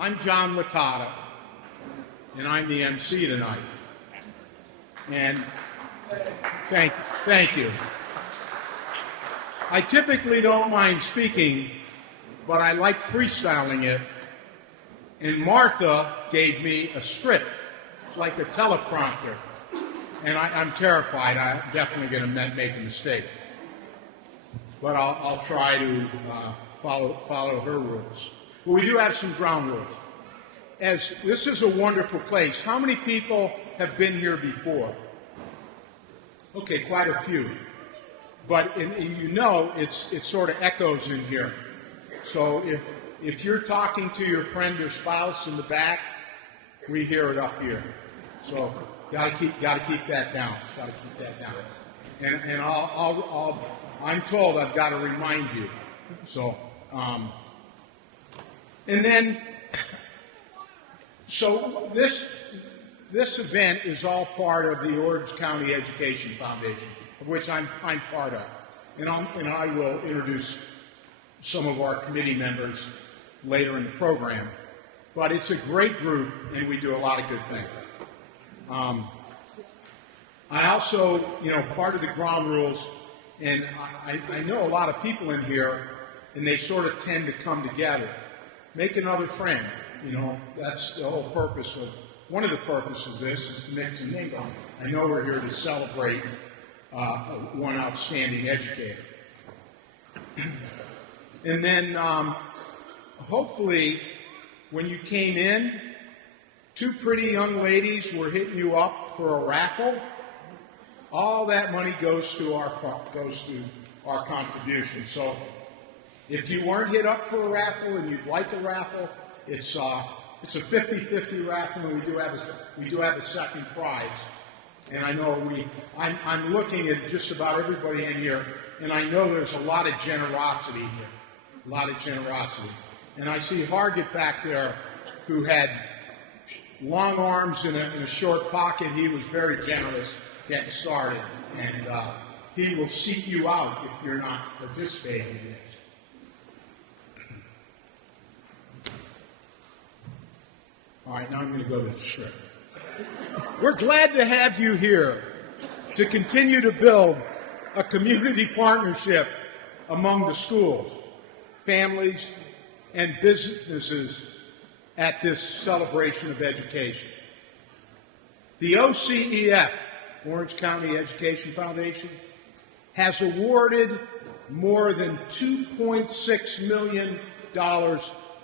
I'm John Licata, and I'm the MC tonight. And thank you. I typically don't mind speaking, but I like freestyling it. And Martha gave me a script. It's like a teleprompter. And I'm terrified. I'm definitely going to make a mistake. But I'll try to follow her rules. But we do have some ground rules. As this is a wonderful place, how many people have been here before? Okay, quite a few. But you know it sort of echoes in here. So if you're talking to your friend or spouse in the back, we hear it up here. So gotta keep that down. Gotta keep that down. And I'm told I've got to remind you. So and then so this event is all part of the Orange County Education Foundation, of which I'm part of, and I will introduce some of our committee members later in the program. But it's a great group, and we do a lot of good things. I also, part of the ground rules, and I know a lot of people in here, and they sort of tend to come together. Make another friend. That's the whole purpose of, one of the purposes of this is to mix and mingle. I know we're here to celebrate one outstanding educator. And then, hopefully, when you came in, two pretty young ladies were hitting you up for a raffle. All that money goes to our contribution. So if you weren't hit up for a raffle and you'd like a raffle, it's a 50-50 raffle, and we do have a second prize. And I know I'm looking at just about everybody in here, and I know there's a lot of generosity here, a lot of generosity. And I see Hargett back there, who had long arms in a short pocket. He was very generous getting started, and he will seek you out if you're not participating in this. All right, now I'm going to go to the script. We're glad to have you here to continue to build a community partnership among the schools, families, and businesses at this celebration of education. The OCEF, Orange County Education Foundation, has awarded more than $2.6 million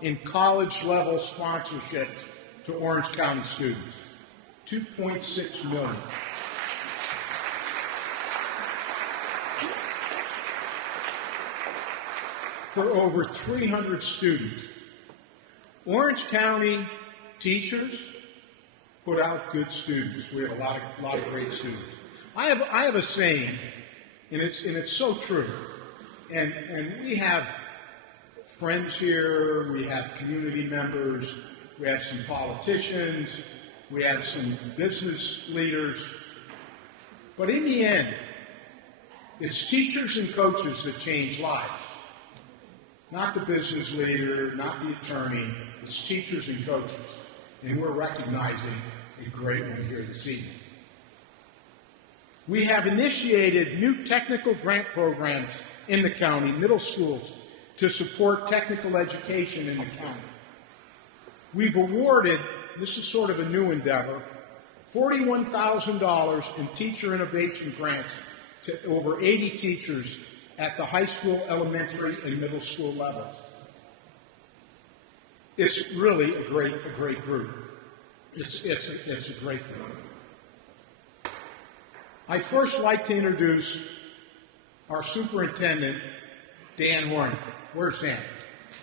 in college-level sponsorships to Orange County students. $2.6 million. For over 300 students. Orange County teachers put out good students. We have a lot of great students. I have a saying, and it's so true. And we have friends here, we have community members, we have some politicians, we have some business leaders. But in the end, it's teachers and coaches that change lives. Not the business leader, not the attorney. It's teachers and coaches. And we're recognizing a great one here this evening. We have initiated new technical grant programs in the county, middle schools, to support technical education in the county. We've awarded, this is sort of a new endeavor, $41,000 in teacher innovation grants to over 80 teachers at the high school, elementary, and middle school levels. It's really a great group. It's a great group. I'd first like to introduce our superintendent, Dan Hornick. Where's Dan?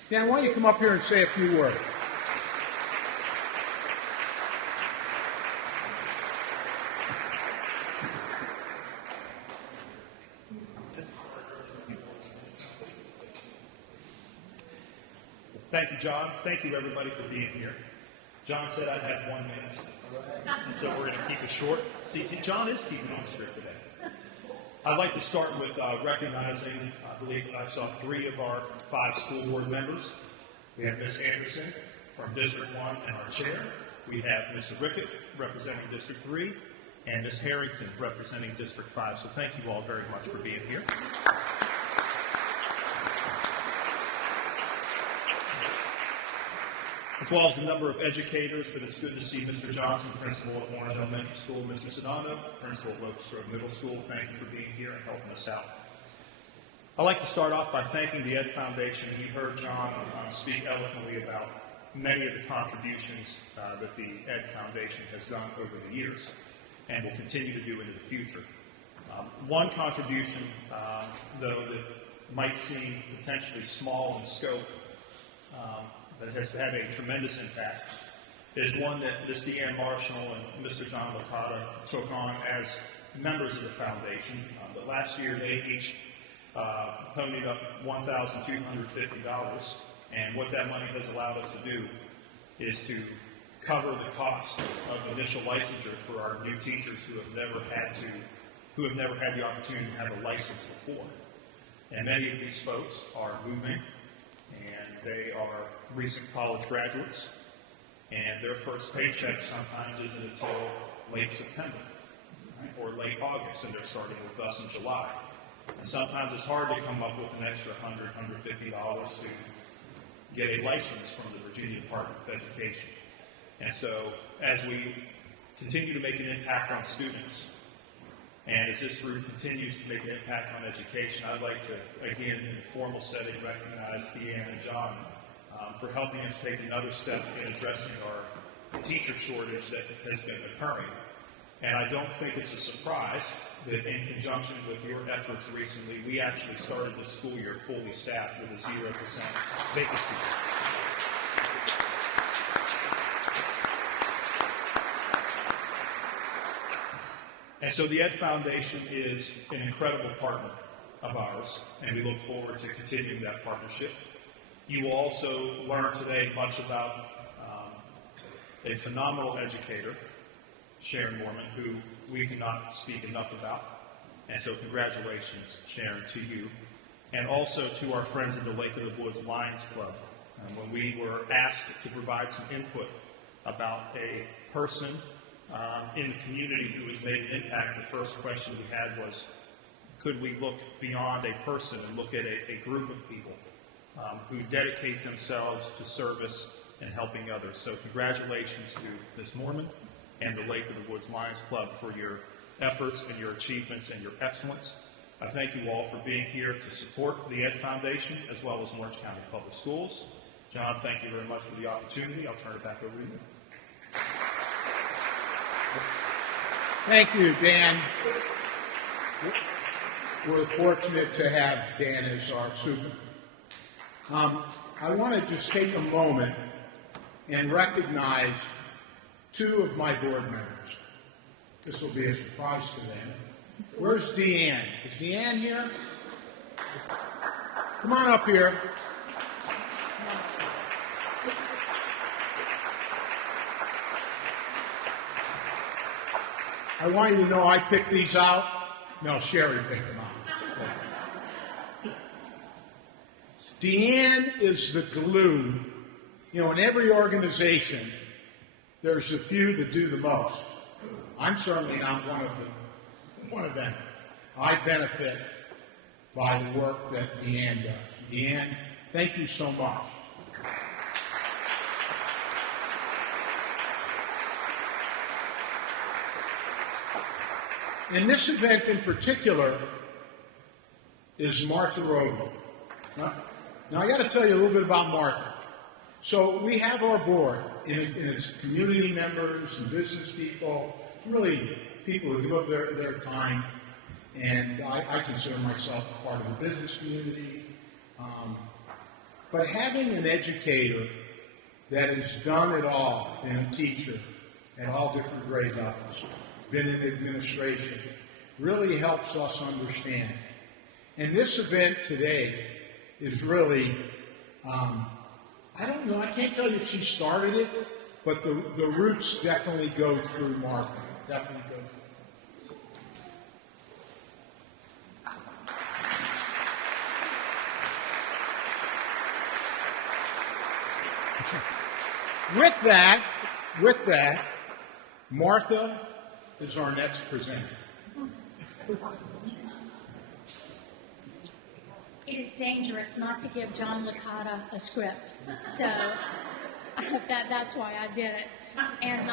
Dan, why don't you come up here and say a few words? Thank you, John. Thank you, everybody, for being here. John said I'd have 1 minute, and so we're going to keep it short. See, John is keeping on script today. I'd like to start with recognizing, I believe I saw 3 of our 5 school board members. We have Ms. Anderson, From District 1 and our chair, we have Mr. Rickett representing District 3 and Ms. Harrington representing District 5. So thank you all very much for being here. As well as a number of educators, but it's good to see Mr. Johnson, principal at Orange Elementary School, Mr. Sedano, principal at Locust Grove Middle School. Thank you for being here and helping us out. I'd like to start off by thanking the Ed Foundation. We heard John speak eloquently about many of the contributions that the Ed Foundation has done over the years and will continue to do into the future. One contribution, though, that might seem potentially small in scope, that has had a tremendous impact, is one that Ms. Deanne Marshall and Mr. John Licata took on as members of the foundation. But last year they each ponied up $1,250, and what that money has allowed us to do is to cover the cost of initial licensure for our new teachers who have never had the opportunity to have a license before. And many of these folks are moving, and they are recent college graduates, and their first paycheck sometimes isn't until late September, right, or late August, and they're starting with us in July. And sometimes it's hard to come up with an extra $100, $150 to get a license from the Virginia Department of Education. And so as we continue to make an impact on students, and as this group continues to make an impact on education, I'd like to, again, in a formal setting, recognize Deanne and John for helping us take another step in addressing our teacher shortage that has been occurring. And I don't think it's a surprise that in conjunction with your efforts recently, we actually started the school year fully staffed with a 0% vacancy. And so the Ed Foundation is an incredible partner of ours, and we look forward to continuing that partnership. You will also learn today much about a phenomenal educator, Sharon Mohrmann, who we cannot speak enough about. And so congratulations, Sharon, to you. And also to our friends at the Lake of the Woods Lions Club. When we were asked to provide some input about a person in the community who has made an impact, the first question we had was, could we look beyond a person and look at a group of people who dedicate themselves to service and helping others? So congratulations to Ms. Mohrmann and the Lake of the Woods Lions Club for your efforts and your achievements and your excellence. I thank you all for being here to support the Ed Foundation as well as Orange County Public Schools. John, thank you very much for the opportunity. I'll turn it back over to you. Thank you, Dan. We're fortunate to have Dan as our super. I want to just take a moment and recognize two of my board members. This will be a surprise to them. Where's Deanne? Is Deanne here? Come on up here. I want you to know I picked these out. No, Sherry picked them out. Deanne is the glue. You know, in every organization, there's a few that do the most. I'm certainly not one of them. I benefit by the work that Deanne does. Deanne, thank you so much. And this event in particular is Martha Roby. Now I got to tell you a little bit about Martha. So we have our board, and it's community members and business people, really people who give up their time, and I consider myself a part of the business community. But having an educator that has done it all, and a teacher at all different grade levels, been in administration, really helps us understand. And this event today is really, I don't know, I can't tell you if she started it, but the roots definitely go through Martha. Definitely go through. With that, Martha is our next presenter. It is dangerous not to give John Licata a script, so that's why I did it. And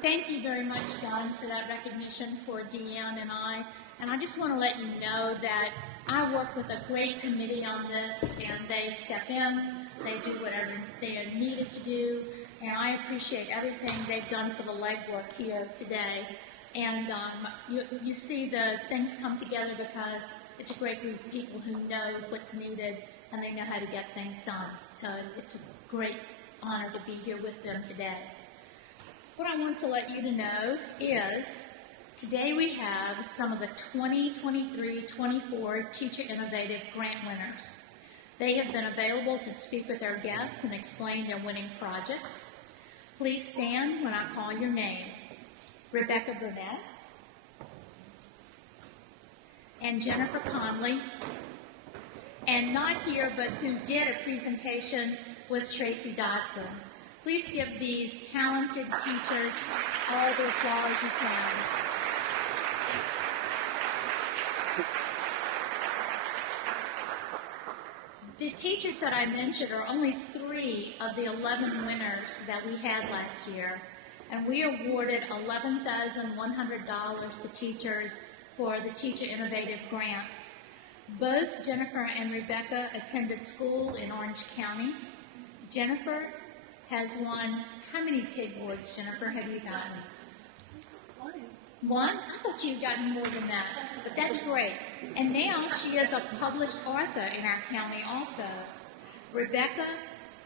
thank you very much, John, for that recognition for Deanne and I. And I just want to let you know that I work with a great committee on this, and they step in, they do whatever they are needed to do, and I appreciate everything they've done for the legwork here today. And you see the things come together because it's a great group of people who know what's needed and they know how to get things done. So it's a great honor to be here with them today. What I want to let you to know is today we have some of the 2023-24 Teacher Innovative Grant winners. They have been available to speak with our guests and explain their winning projects. Please stand when I call your name. Rebecca Burnett and Jennifer Conley, and not here but who did a presentation was Tracy Dodson. Please give these talented teachers all the applause you can. The teachers that I mentioned are only 3 of the 11 winners that we had last year. And we awarded $11,100 to teachers for the Teacher Innovative Grants. Both Jennifer and Rebecca attended school in Orange County. Jennifer has won, how many TIG awards, Jennifer, have you gotten? One? I thought you'd gotten more than that, but that's great. And now she is a published author in our county also. Rebecca,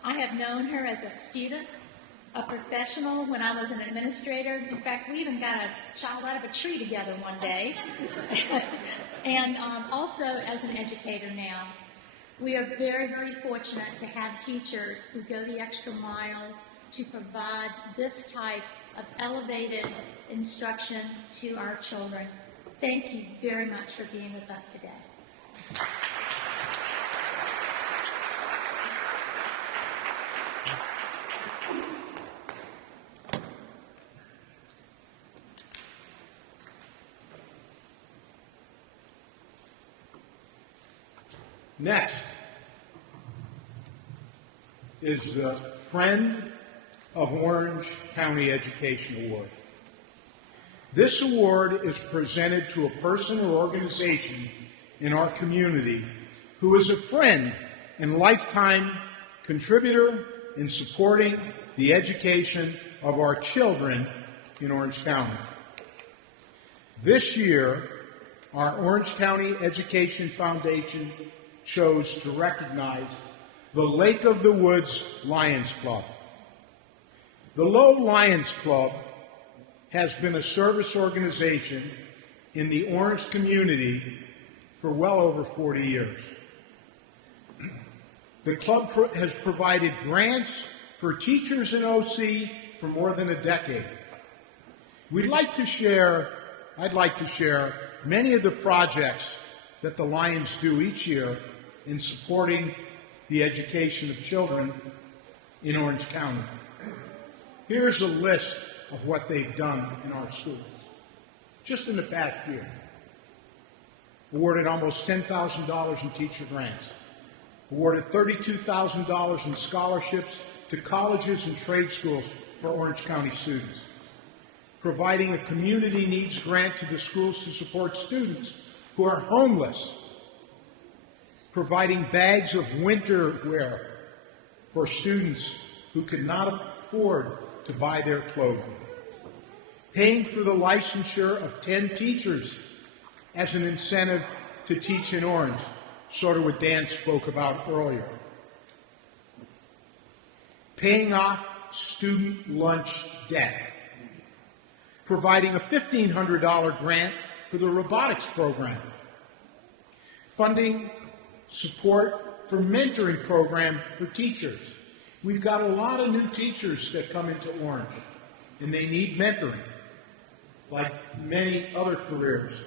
I have known her as a student, a professional when I was an administrator. In fact, we even got a child out of a tree together one day. And also as an educator now. We are very, very fortunate to have teachers who go the extra mile to provide this type of elevated instruction to our children. Thank you very much for being with us today. Next is the Friend of Orange County Education Award. This award is presented to a person or organization in our community who is a friend and lifetime contributor in supporting the education of our children in Orange County. This year, our Orange County Education Foundation chose to recognize the Lake of the Woods Lions Club. The Low Lions Club has been a service organization in the Orange community for well over 40 years. The club has provided grants for teachers in OC for more than a decade. I'd like to share many of the projects that the Lions do each year in supporting the education of children in Orange County. Here's a list of what they've done in our schools. Just in the past year, awarded almost $10,000 in teacher grants, awarded $32,000 in scholarships to colleges and trade schools for Orange County students, providing a community needs grant to the schools to support students who are homeless, providing bags of winter wear for students who could not afford to buy their clothing, paying for the licensure of 10 teachers as an incentive to teach in Orange, sort of what Dan spoke about earlier, paying off student lunch debt, providing a $1,500 grant for the robotics program, funding support for mentoring program for teachers. We've got a lot of new teachers that come into Orange, and they need mentoring, like many other careers.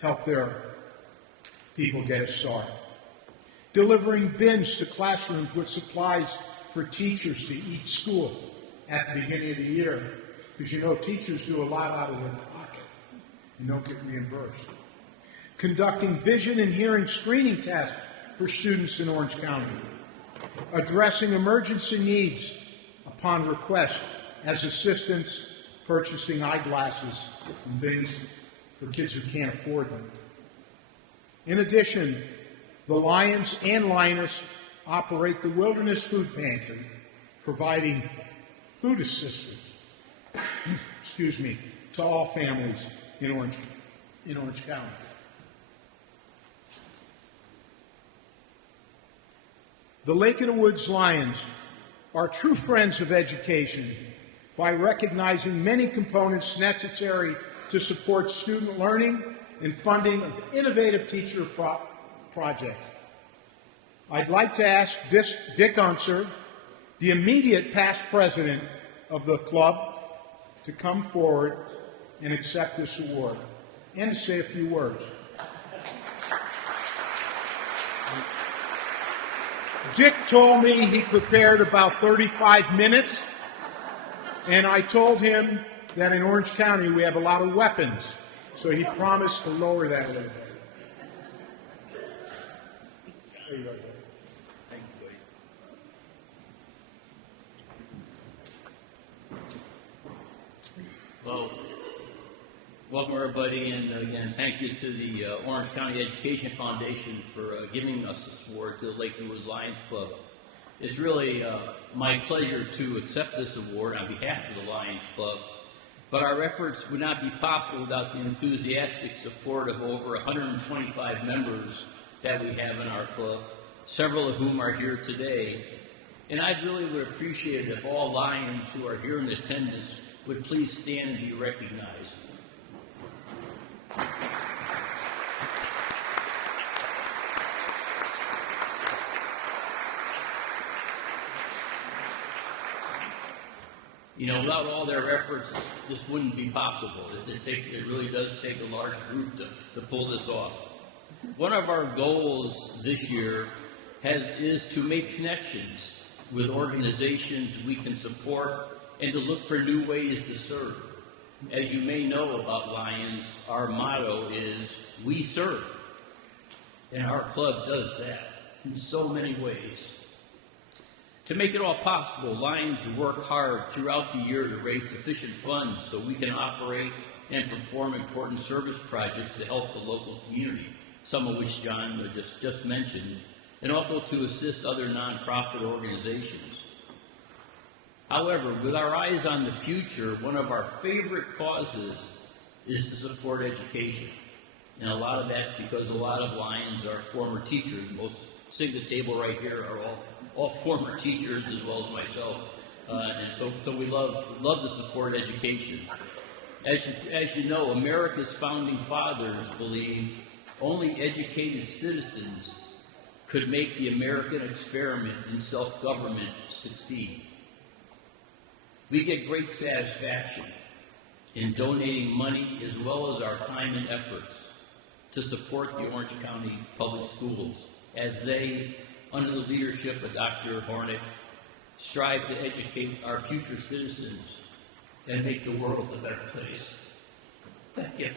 Help their people get a start. Delivering bins to classrooms with supplies for teachers to eat school at the beginning of the year, because you know teachers do a lot out of their pocket and don't get reimbursed. Conducting vision and hearing screening tests for students in Orange County. Addressing emergency needs upon request as assistance purchasing eyeglasses and things for kids who can't afford them. In addition, the Lions and Lioness operate the Wilderness Food Pantry, providing food assistance to all families in Orange County. The Lake of the Woods Lions are true friends of education by recognizing many components necessary to support student learning and funding of innovative teacher projects. I'd like to ask Dick Unser, the immediate past president of the club, to come forward and accept this award and to say a few words. Dick told me he prepared about 35 minutes, and I told him that in Orange County we have a lot of weapons, so he promised to lower that a little bit. There you go. Thank you, buddy. Well, welcome everybody, and again, thank you to the Orange County Education Foundation for giving us this award to the Lake of the Woods Lions Club. It's really my pleasure to accept this award on behalf of the Lions Club, but our efforts would not be possible without the enthusiastic support of over 125 members that we have in our club, several of whom are here today. And I really would appreciate it if all Lions who are here in attendance would please stand and be recognized. You know, without all their efforts, this wouldn't be possible. It really does take a large group to pull this off. One of our goals this year is to make connections with organizations we can support and to look for new ways to serve. As you may know about Lions, our motto is, "We serve." And our club does that in so many ways. To make it all possible, Lions work hard throughout the year to raise sufficient funds so we can operate and perform important service projects to help the local community, some of which John just mentioned, and also to assist other nonprofit organizations. However, with our eyes on the future, one of our favorite causes is to support education. And a lot of that's because a lot of Lions are former teachers. Most sitting at the table right here are all former teachers as well as myself. And so we love to support education. As you know, America's founding fathers believed only educated citizens could make the American experiment in self-government succeed. We get great satisfaction in donating money as well as our time and efforts to support the Orange County Public Schools as they, under the leadership of Dr. Hornick, strive to educate our future citizens and make the world a better place. Thank you.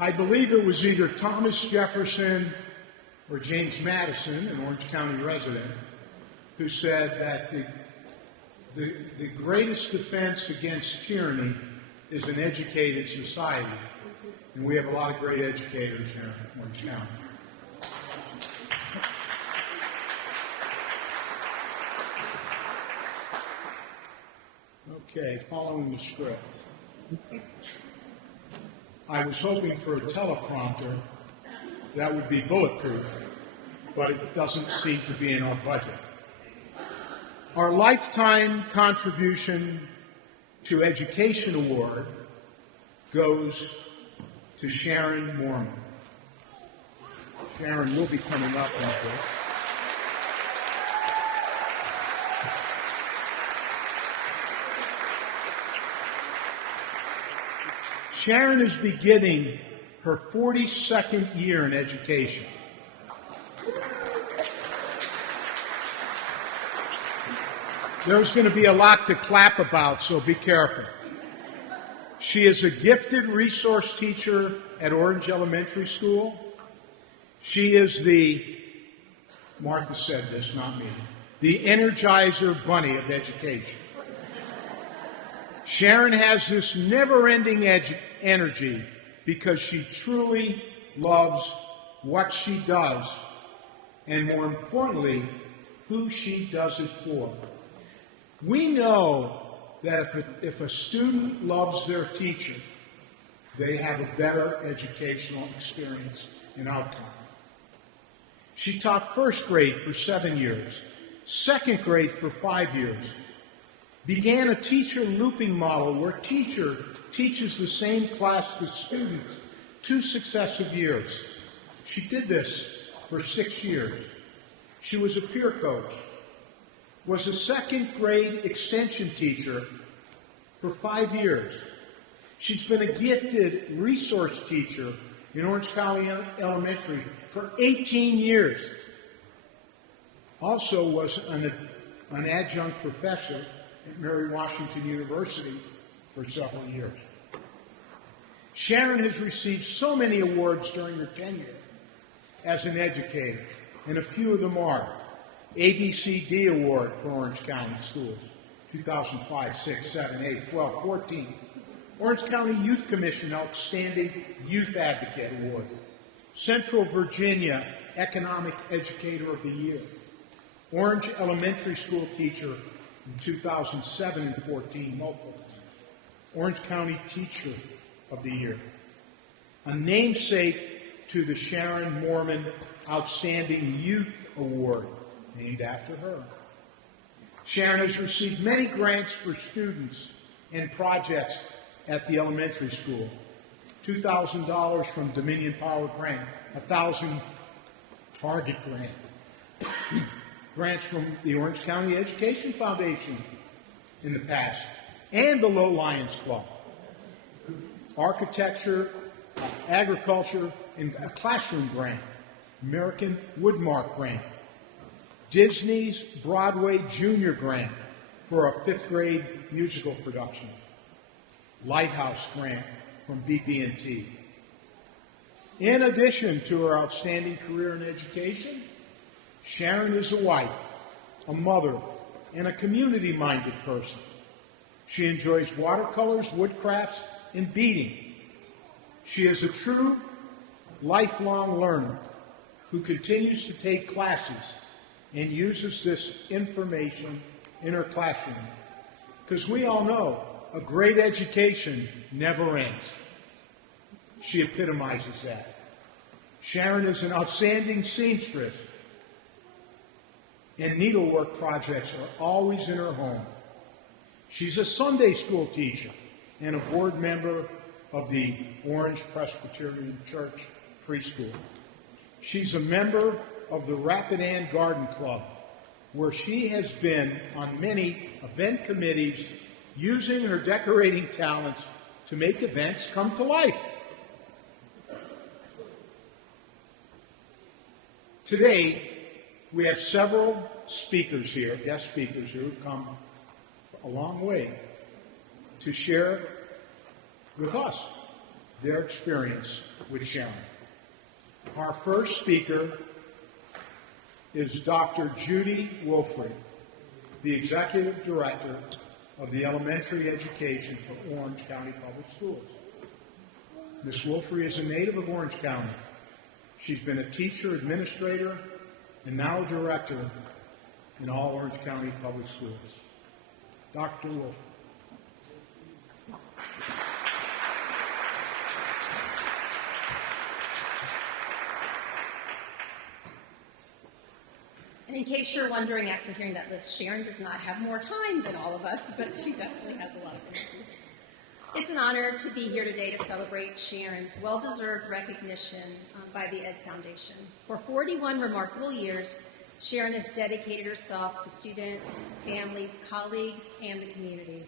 I believe it was either Thomas Jefferson or James Madison, an Orange County resident, who said that the greatest defense against tyranny is an educated society. And we have a lot of great educators here in Orange County. Okay, following the script. I was hoping for a teleprompter that would be bulletproof, but it doesn't seem to be in our budget. Our Lifetime Contribution to Education Award goes to Sharon Mohrmann. Sharon will be coming up in a bit. Sharon is beginning her 42nd year in education. There's going to be a lot to clap about, so be careful. She is a gifted resource teacher at Orange Elementary School. She is Martha said this, not me, the Energizer Bunny of education. Sharon has this never-ending energy because she truly loves what she does, and more importantly, who she does it for. We know that if a student loves their teacher, they have a better educational experience and outcome. She taught first grade for 7 years, second grade for 5 years, began a teacher looping model where teacher teaches the same class to students 2 successive years. She did this for 6 years. She was a peer coach, was a second grade extension teacher for 5 years. She's been a gifted resource teacher in Orange County Elementary for 18 years. Also was an adjunct professor at Mary Washington University for several years. Sharon has received so many awards during her tenure as an educator, and a few of them are ABCD Award for Orange County Schools, 2005, 6, 7, 8, 12, 14. Orange County Youth Commission Outstanding Youth Advocate Award. Central Virginia Economic Educator of the Year. Orange Elementary School Teacher in 2007 and 14, multiple times. Orange County Teacher of the Year. A namesake to the Sharon Mohrmann Outstanding Youth Award, named after her. Sharon has received many grants for students and projects at the elementary school. $2,000 from Dominion Power Grant, $1,000 Target Grant. Grants from the Orange County Education Foundation in the past, and the Low Lions Club. Architecture, agriculture, and a classroom grant. American Woodmark Grant. Disney's Broadway Junior Grant for a 5th grade musical production. Lighthouse Grant from BB&T. In addition to her outstanding career in education, Sharon is a wife, a mother, and a community-minded person. She enjoys watercolors, woodcrafts, and beading. She is a true lifelong learner who continues to take classes and uses this information in her classroom. Because we all know a great education never ends. She epitomizes that. Sharon is an outstanding seamstress, and needlework projects are always in her home. She's a Sunday school teacher and a board member of the Orange Presbyterian Church preschool. She's a member of the Rapid Ann Garden Club, where she has been on many event committees using her decorating talents to make events come to life. Today, we have several speakers here, guest speakers who have come a long way to share with us their experience with Sharon. Our first speaker is Dr. Judy Woolfrey, the Executive Director of the Elementary Education for Orange County Public Schools. Ms. Woolfrey is a native of Orange County. She's been a teacher, administrator, and now a director in all Orange County Public Schools. Dr. Woolfrey. And in case you're wondering after hearing that list, Sharon does not have more time than all of us, but she definitely has a lot of energy. It's an honor to be here today to celebrate Sharon's well-deserved recognition by the Ed Foundation. For 41 remarkable years, Sharon has dedicated herself to students, families, colleagues, and the community.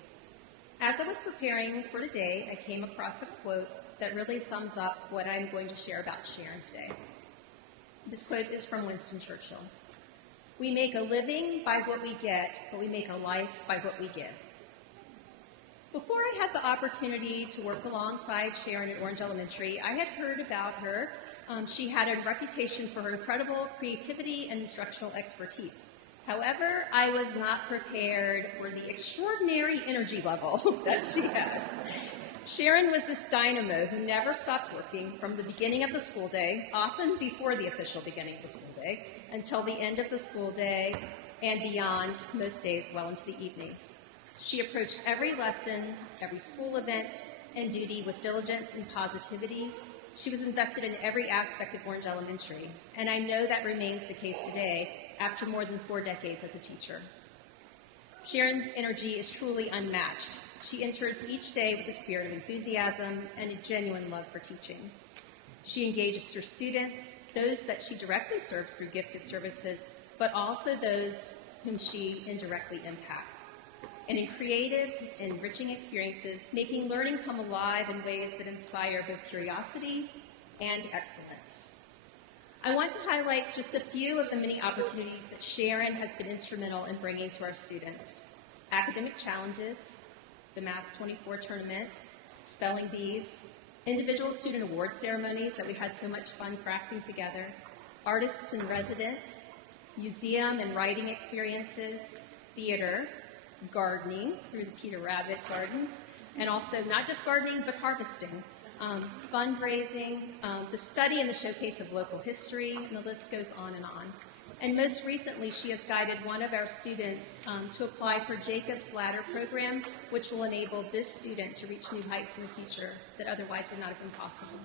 As As I was preparing for today, I came across a quote that really sums up what I'm going to share about Sharon today. This quote is from Winston Churchill. "We make a living by what we get, but we make a life by what we give." Before I had the opportunity to work alongside Sharon at Orange Elementary, I had heard about her. She had a reputation for her incredible creativity and instructional expertise. However, I was not prepared for the extraordinary energy level that she had. Sharon was this dynamo who never stopped working from the beginning of the school day, often before the official beginning of the school day, until the end of the school day and beyond, most days well into the evening. She approached every lesson, every school event, and duty with diligence and positivity. She was invested in every aspect of Orange Elementary, and I know that remains the case today after more than 4 decades as a teacher. Sharon's energy is truly unmatched. She enters each day with a spirit of enthusiasm and a genuine love for teaching. She engages her students, those that she directly serves through gifted services, but also those whom she indirectly impacts. And in creative, enriching experiences, making learning come alive in ways that inspire both curiosity and excellence. I want to highlight just a few of the many opportunities that Sharon has been instrumental in bringing to our students. Academic challenges, the Math 24 tournament, spelling bees, individual student award ceremonies that we had so much fun crafting together, artists in residence, museum and writing experiences, theater, gardening through the Peter Rabbit Gardens, and also not just gardening, but harvesting, fundraising, the study and the showcase of local history, and the list goes on and on. And most recently, she has guided one of our students to apply for Jacob's Ladder program, which will enable this student to reach new heights in the future that otherwise would not have been possible.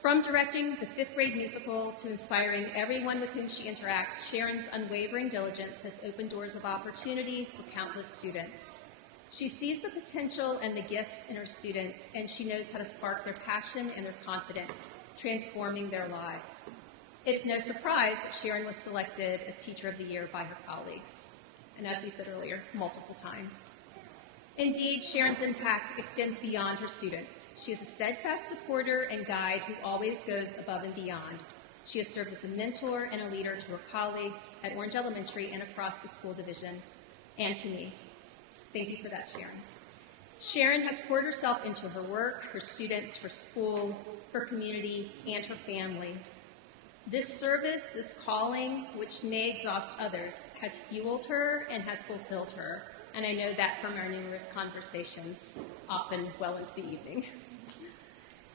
From directing the 5th grade musical to inspiring everyone with whom she interacts, Sharon's unwavering diligence has opened doors of opportunity for countless students. She sees the potential and the gifts in her students, and she knows how to spark their passion and their confidence, transforming their lives. It's no surprise that Sharon was selected as Teacher of the Year by her colleagues, and as we said earlier, multiple times. Indeed, Sharon's impact extends beyond her students. She is a steadfast supporter and guide who always goes above and beyond. She has served as a mentor and a leader to her colleagues at Orange Elementary and across the school division, and to me. Thank you for that, Sharon. Sharon has poured herself into her work, her students, her school, her community, and her family. This service, this calling, which may exhaust others, has fueled her and has fulfilled her. And I know that from our numerous conversations, often well into the evening.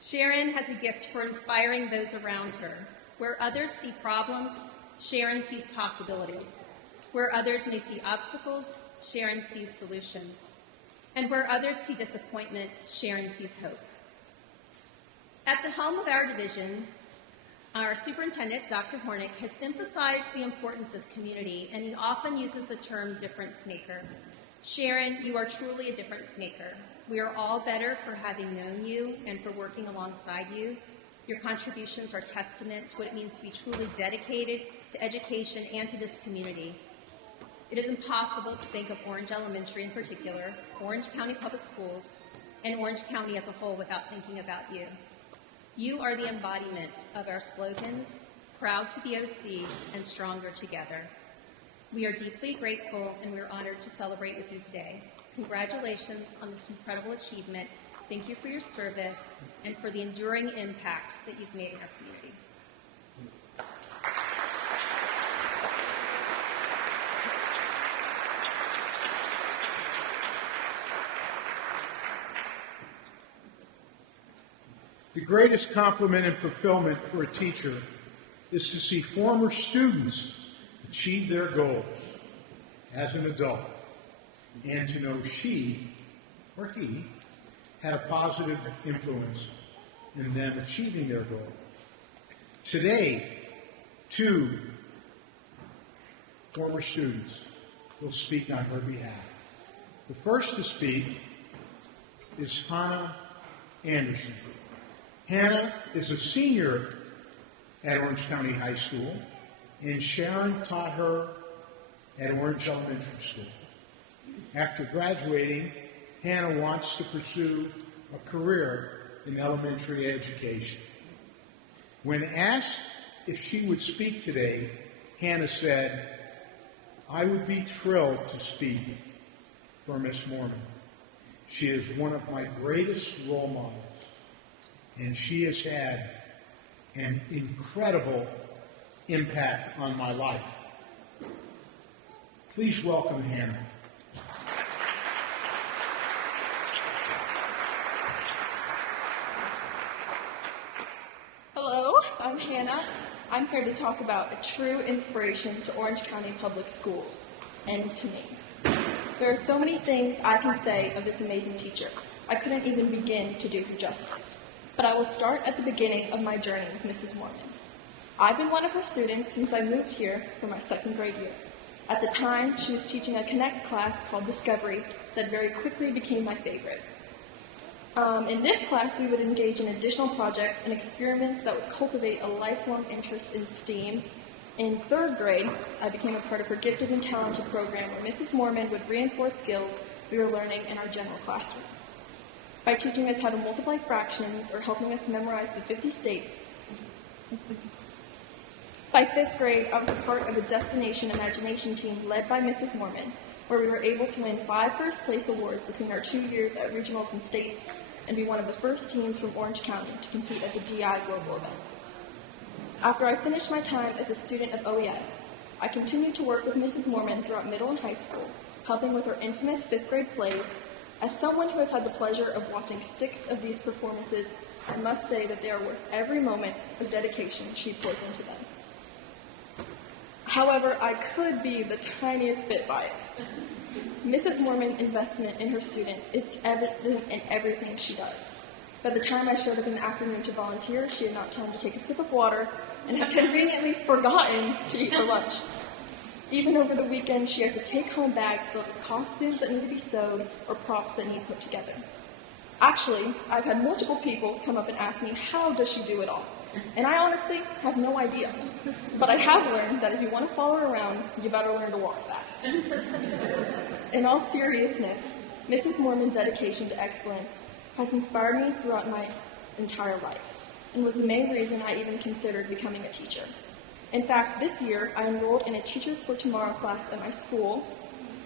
Sharon has a gift for inspiring those around her. Where others see problems, Sharon sees possibilities. Where others may see obstacles, Sharon sees solutions. And where others see disappointment, Sharon sees hope. At the helm of our division, our superintendent, Dr. Hornick, has emphasized the importance of community, and he often uses the term difference maker. Sharon, you are truly a difference maker. We are all better for having known you and for working alongside you. Your contributions are testament to what it means to be truly dedicated to education and to this community. It is impossible to think of Orange Elementary in particular, Orange County Public Schools, and Orange County as a whole without thinking about you. You are the embodiment of our slogans, proud to be OC and stronger together. We are deeply grateful and we are honored to celebrate with you today. Congratulations on this incredible achievement. Thank you for your service and for the enduring impact that you've made in our community. The greatest compliment and fulfillment for a teacher is to see former students achieve their goals as an adult and to know she or he had a positive influence in them achieving their goal. Today, 2 former students will speak on her behalf. The first to speak is Hannah Anderson. Hannah is a senior at Orange County High School, and Sharon taught her at Orange Elementary School. After graduating, Hannah wants to pursue a career in elementary education. When asked if she would speak today, Hannah said, "I would be thrilled to speak for Miss Mohrmann. She is one of my greatest role models, and she has had an incredible impact on my life." Please welcome Hannah. Hello, I'm Hannah. I'm here to talk about a true inspiration to Orange County Public Schools, and to me. There are so many things I can say of this amazing teacher. I couldn't even begin to do her justice. But I will start at the beginning of my journey with Mrs. Mohrmann. I've been one of her students since I moved here for my second grade year. At the time, she was teaching a Connect class called Discovery that very quickly became my favorite. In this class, we would engage in additional projects and experiments that would cultivate a lifelong interest in STEAM. In third grade, I became a part of her Gifted and Talented program where Mrs. Mohrmann would reinforce skills we were learning in our general classroom. By teaching us how to multiply fractions or helping us memorize the 50 states. By fifth grade, I was a part of a Destination Imagination team led by Mrs. Mohrmann, where we were able to win 5 first-place awards between our 2 years at regionals and states, and be one of the first teams from Orange County to compete at the DI Global event. After I finished my time as a student of OES, I continued to work with Mrs. Mohrmann throughout middle and high school, helping with her infamous 5th grade plays. As someone who has had the pleasure of watching 6 of these performances, I must say that they are worth every moment of dedication she pours into them. However, I could be the tiniest bit biased. Mrs. Mohrmann's investment in her student is evident in everything she does. By the time I showed up in the afternoon to volunteer, she had not time to take a sip of water and had conveniently forgotten to eat her lunch. Even over the weekend, she has a take-home bag filled with costumes that need to be sewed or props that need put together. Actually, I've had multiple people come up and ask me, how does she do it all? And I honestly have no idea. But I have learned that if you want to follow her around, you better learn to walk fast. In all seriousness, Mrs. Mohrmann's dedication to excellence has inspired me throughout my entire life, and was the main reason I even considered becoming a teacher. In fact, this year, I enrolled in a Teachers for Tomorrow class at my school,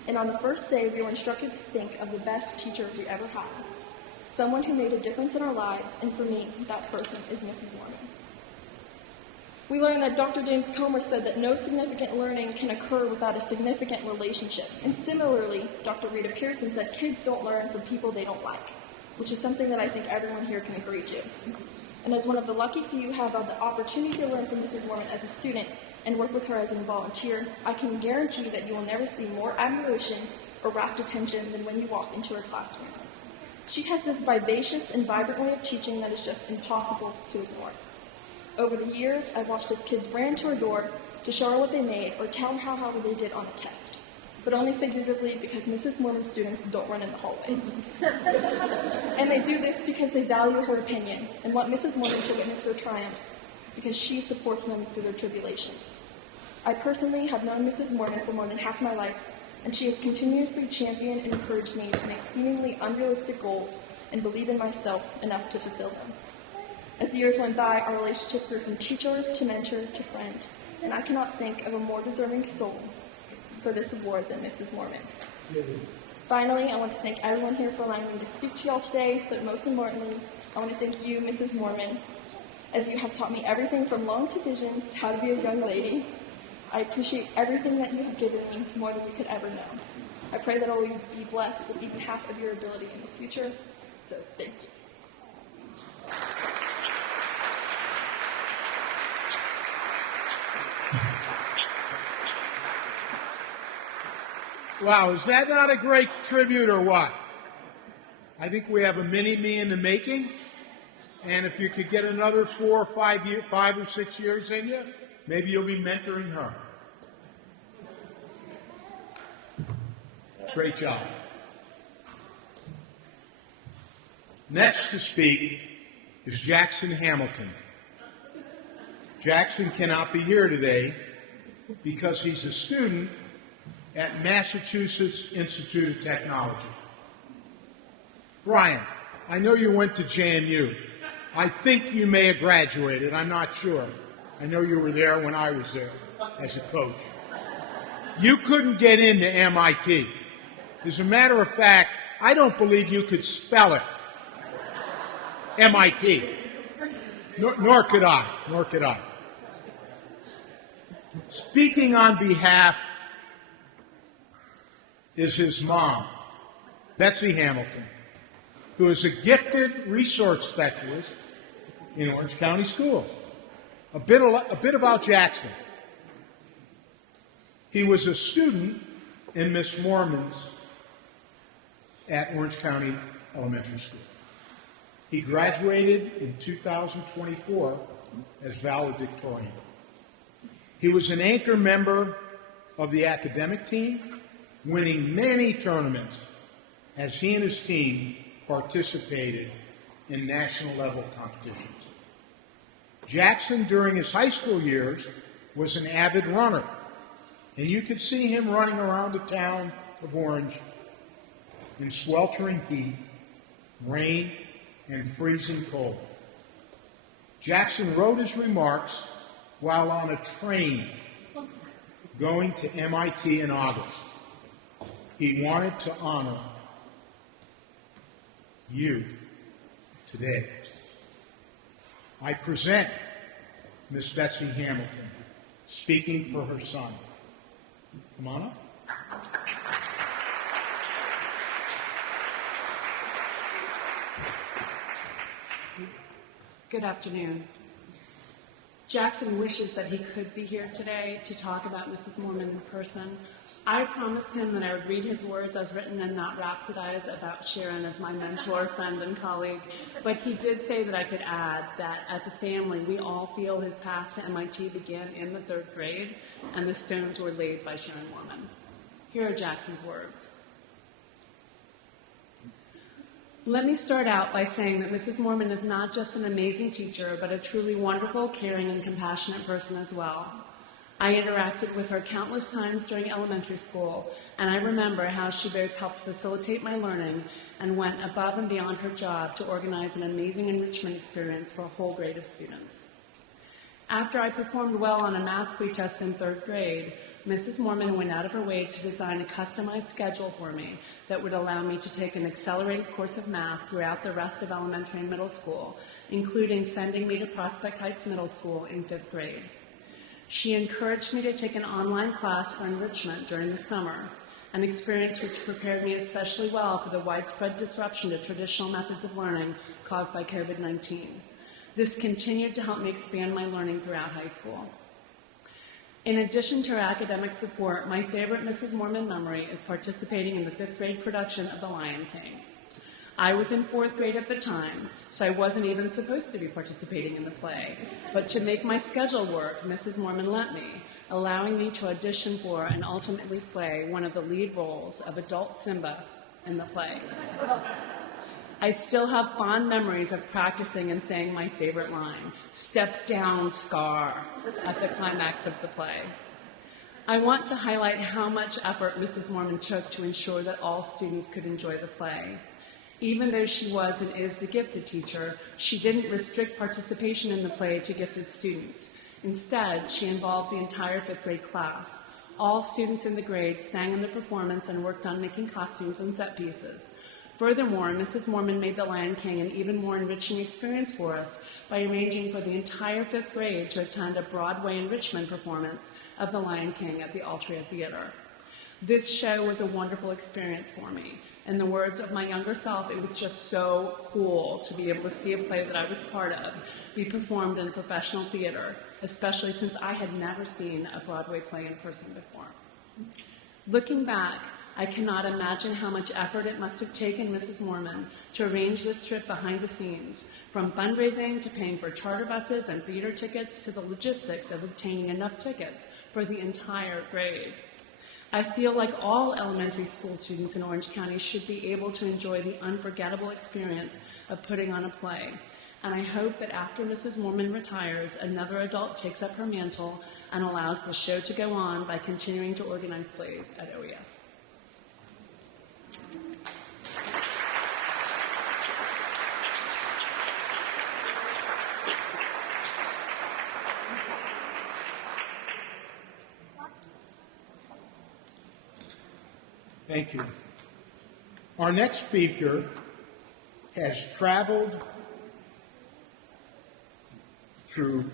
and on the first day, we were instructed to think of the best teacher we ever had. Someone who made a difference in our lives, and for me, that person is Mrs. Mohrmann. We learned that Dr. James Comer said that no significant learning can occur without a significant relationship. And similarly, Dr. Rita Pearson said kids don't learn from people they don't like, which is something that I think everyone here can agree to. And as one of the lucky few who have had the opportunity to learn from Mrs. Mohrmann as a student and work with her as a volunteer, I can guarantee that you will never see more admiration or rapt attention than when you walk into her classroom. She has this vivacious and vibrant way of teaching that is just impossible to ignore. Over the years, I've watched as kids ran to her door to show her what they made or tell her how well they did on a test, but only figuratively because Mrs. Mohrmann's students don't run in the hallways. And they do this because they value her opinion and want Mrs. Mohrmann to witness their triumphs because she supports them through their tribulations. I personally have known Mrs. Mohrmann for more than half my life, and she has continuously championed and encouraged me to make seemingly unrealistic goals and believe in myself enough to fulfill them. As the years went by, our relationship grew from teacher to mentor to friend, and I cannot think of a more deserving soul for this award than Mrs. Mohrmann. Finally, I want to thank everyone here for allowing me to speak to you all today, but most importantly, I want to thank you, Mrs. Mohrmann, as you have taught me everything from long division to how to be a young lady. I appreciate everything that you have given me more than we could ever know. I pray that I will be blessed with even half of your ability in the future, so thank you. Wow, is that not a great tribute or what? I think we have a mini-me in the making, and if you could get another 4 or 5 or 6 years in you, maybe you'll be mentoring her. Great job. Next to speak is Jackson Hamilton. Jackson cannot be here today because he's a student at Massachusetts Institute of Technology. Brian, I know you went to JMU. I think you may have graduated. I'm not sure. I know you were there when I was there as a coach. You couldn't get into MIT. As a matter of fact, I don't believe you could spell it. MIT. Nor could I. Nor could I. Speaking on behalf is his mom, Betsy Hamilton, who is a gifted research specialist in Orange County Schools. A bit about Jackson. He was a student in Miss Mohrmann's at Orange County Elementary School. He graduated in 2024 as valedictorian. He was an anchor member of the academic team, winning many tournaments as he and his team participated in national level competitions. Jackson, during his high school years, was an avid runner, and you could see him running around the town of Orange in sweltering heat, rain, and freezing cold. Jackson wrote his remarks while on a train going to MIT in August. He wanted to honor you today. I present Miss Betsy Hamilton, speaking for her son. Come on up. Good afternoon. Jackson wishes that he could be here today to talk about Mrs. Mohrmann in person. I promised him that I would read his words as written and not rhapsodize about Sharon as my mentor, friend, and colleague. But he did say that I could add that as a family, we all feel his path to MIT began in the 3rd grade, and the stones were laid by Sharon Mohrmann. Here are Jackson's words. Let me start out by saying that Mrs. Mohrmann is not just an amazing teacher, but a truly wonderful, caring, and compassionate person as well. I interacted with her countless times during elementary school, and I remember how she both helped facilitate my learning and went above and beyond her job to organize an amazing enrichment experience for a whole grade of students. After I performed well on a math pretest in 3rd grade, Mrs. Mohrmann went out of her way to design a customized schedule for me that would allow me to take an accelerated course of math throughout the rest of elementary and middle school, including sending me to Prospect Heights Middle School in 5th grade. She encouraged me to take an online class for enrichment during the summer, an experience which prepared me especially well for the widespread disruption to traditional methods of learning caused by COVID-19. This continued to help me expand my learning throughout high school. In addition to her academic support, my favorite Mrs. Mohrmann memory is participating in the 5th grade production of The Lion King. I was in 4th grade at the time, so I wasn't even supposed to be participating in the play. But to make my schedule work, Mrs. Mohrmann let me, allowing me to audition for and ultimately play one of the lead roles of adult Simba in the play. I still have fond memories of practicing and saying my favorite line, "Step down, Scar," at the climax of the play. I want to highlight how much effort Mrs. Mohrmann took to ensure that all students could enjoy the play. Even though she was and is a gifted teacher, she didn't restrict participation in the play to gifted students. Instead, she involved the entire 5th grade class. All students in the grade sang in the performance and worked on making costumes and set pieces. Furthermore, Mrs. Mohrmann made The Lion King an even more enriching experience for us by arranging for the entire 5th grade to attend a Broadway enrichment performance of The Lion King at the Altria Theater. This show was a wonderful experience for me. In the words of my younger self, it was just so cool to be able to see a play that I was part of be performed in professional theater, especially since I had never seen a Broadway play in person before. Looking back, I cannot imagine how much effort it must have taken Mrs. Mohrmann to arrange this trip behind the scenes, from fundraising to paying for charter buses and theater tickets to the logistics of obtaining enough tickets for the entire grade. I feel like all elementary school students in Orange County should be able to enjoy the unforgettable experience of putting on a play. And I hope that after Mrs. Mohrmann retires, another adult takes up her mantle and allows the show to go on by continuing to organize plays at OES. Thank you. Our next speaker has traveled through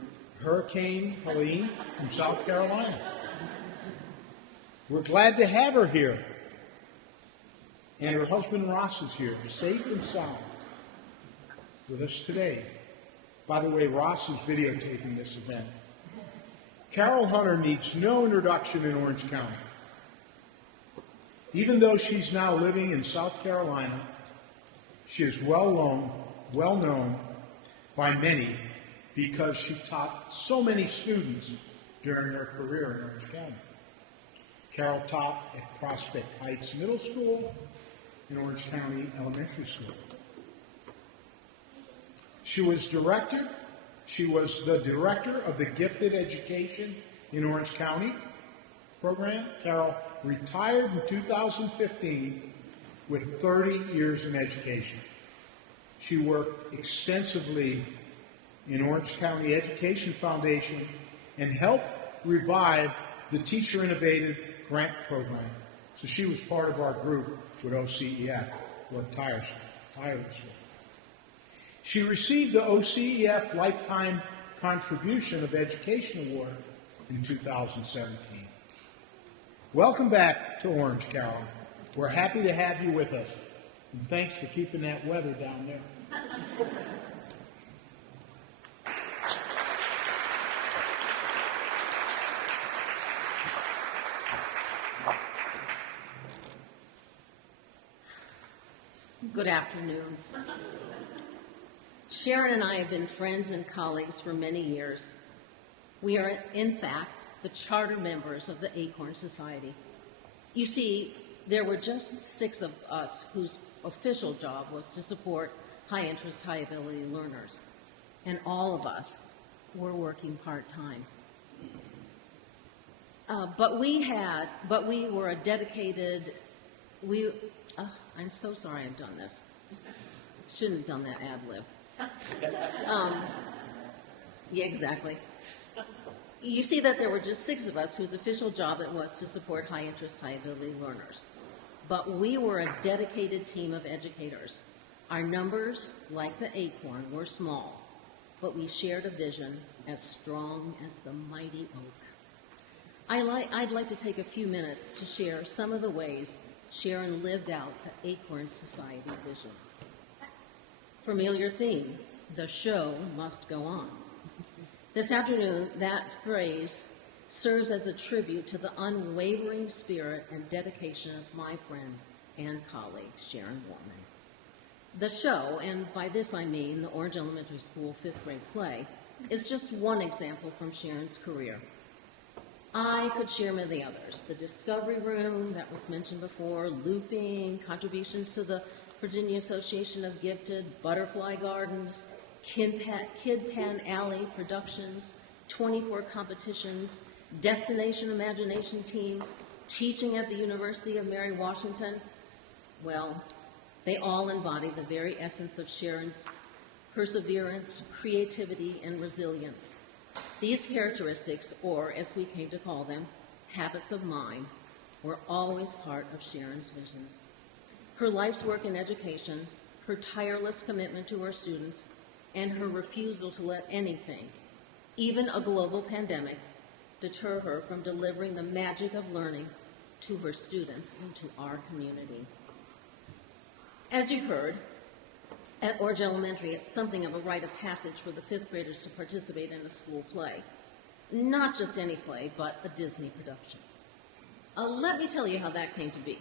Hurricane Helene from South Carolina. We're glad to have her here. And her husband Ross is here, safe and sound, with us today. By the way, Ross is videotaping this event. Carol Hunter needs no introduction in Orange County. Even though she's now living in South Carolina, she is well known by many because she taught so many students during her career in Orange County. Carol taught at Prospect Heights Middle School and Orange County Elementary School. She was the director of the Gifted Education in Orange County program. Carol retired in 2015 with 30 years in education. She worked extensively in Orange County Education Foundation and helped revive the Teacher Innovative Grant Program. So she was part of our group with OCEF, worked tirelessly. She received the OCEF Lifetime Contribution of Education Award in 2017. Welcome back to Orange, Carol. We're happy to have you with us. And thanks for keeping that weather down there. Good afternoon. Sharon and I have been friends and colleagues for many years. We are, in fact, the charter members of the Acorn Society. You see, there were just 6 of us whose official job was to support high-interest, high-ability learners, and all of us were working part-time. But we were a dedicated, I'm so sorry I've done this. Shouldn't have done that ad-lib. Yeah, exactly. You see that there were just 6 of us whose official job it was to support high-interest, high-ability learners. But we were a dedicated team of educators. Our numbers, like the Acorn, were small, but we shared a vision as strong as the mighty oak. I'd like to take a few minutes to share some of the ways Sharon lived out the Acorn Society vision. Familiar theme, the show must go on. This afternoon, that phrase serves as a tribute to the unwavering spirit and dedication of my friend and colleague, Sharon Mohrmann. The show, and by this I mean the Orange Elementary School 5th grade play, is just one example from Sharon's career. I could share many others. The Discovery Room that was mentioned before, looping, contributions to the Virginia Association of Gifted, Butterfly Gardens, Kid Pan Alley productions, 24 competitions, Destination Imagination teams, teaching at the University of Mary Washington. Well, they all embody the very essence of Sharon's perseverance, creativity, and resilience. These characteristics, or as we came to call them, habits of mind, were always part of Sharon's vision. Her life's work in education, her tireless commitment to her students, and her refusal to let anything, even a global pandemic, deter her from delivering the magic of learning to her students and to our community. As you've heard, at Orange Elementary, it's something of a rite of passage for the 5th graders to participate in a school play. Not just any play, but a Disney production. Let me tell you how that came to be.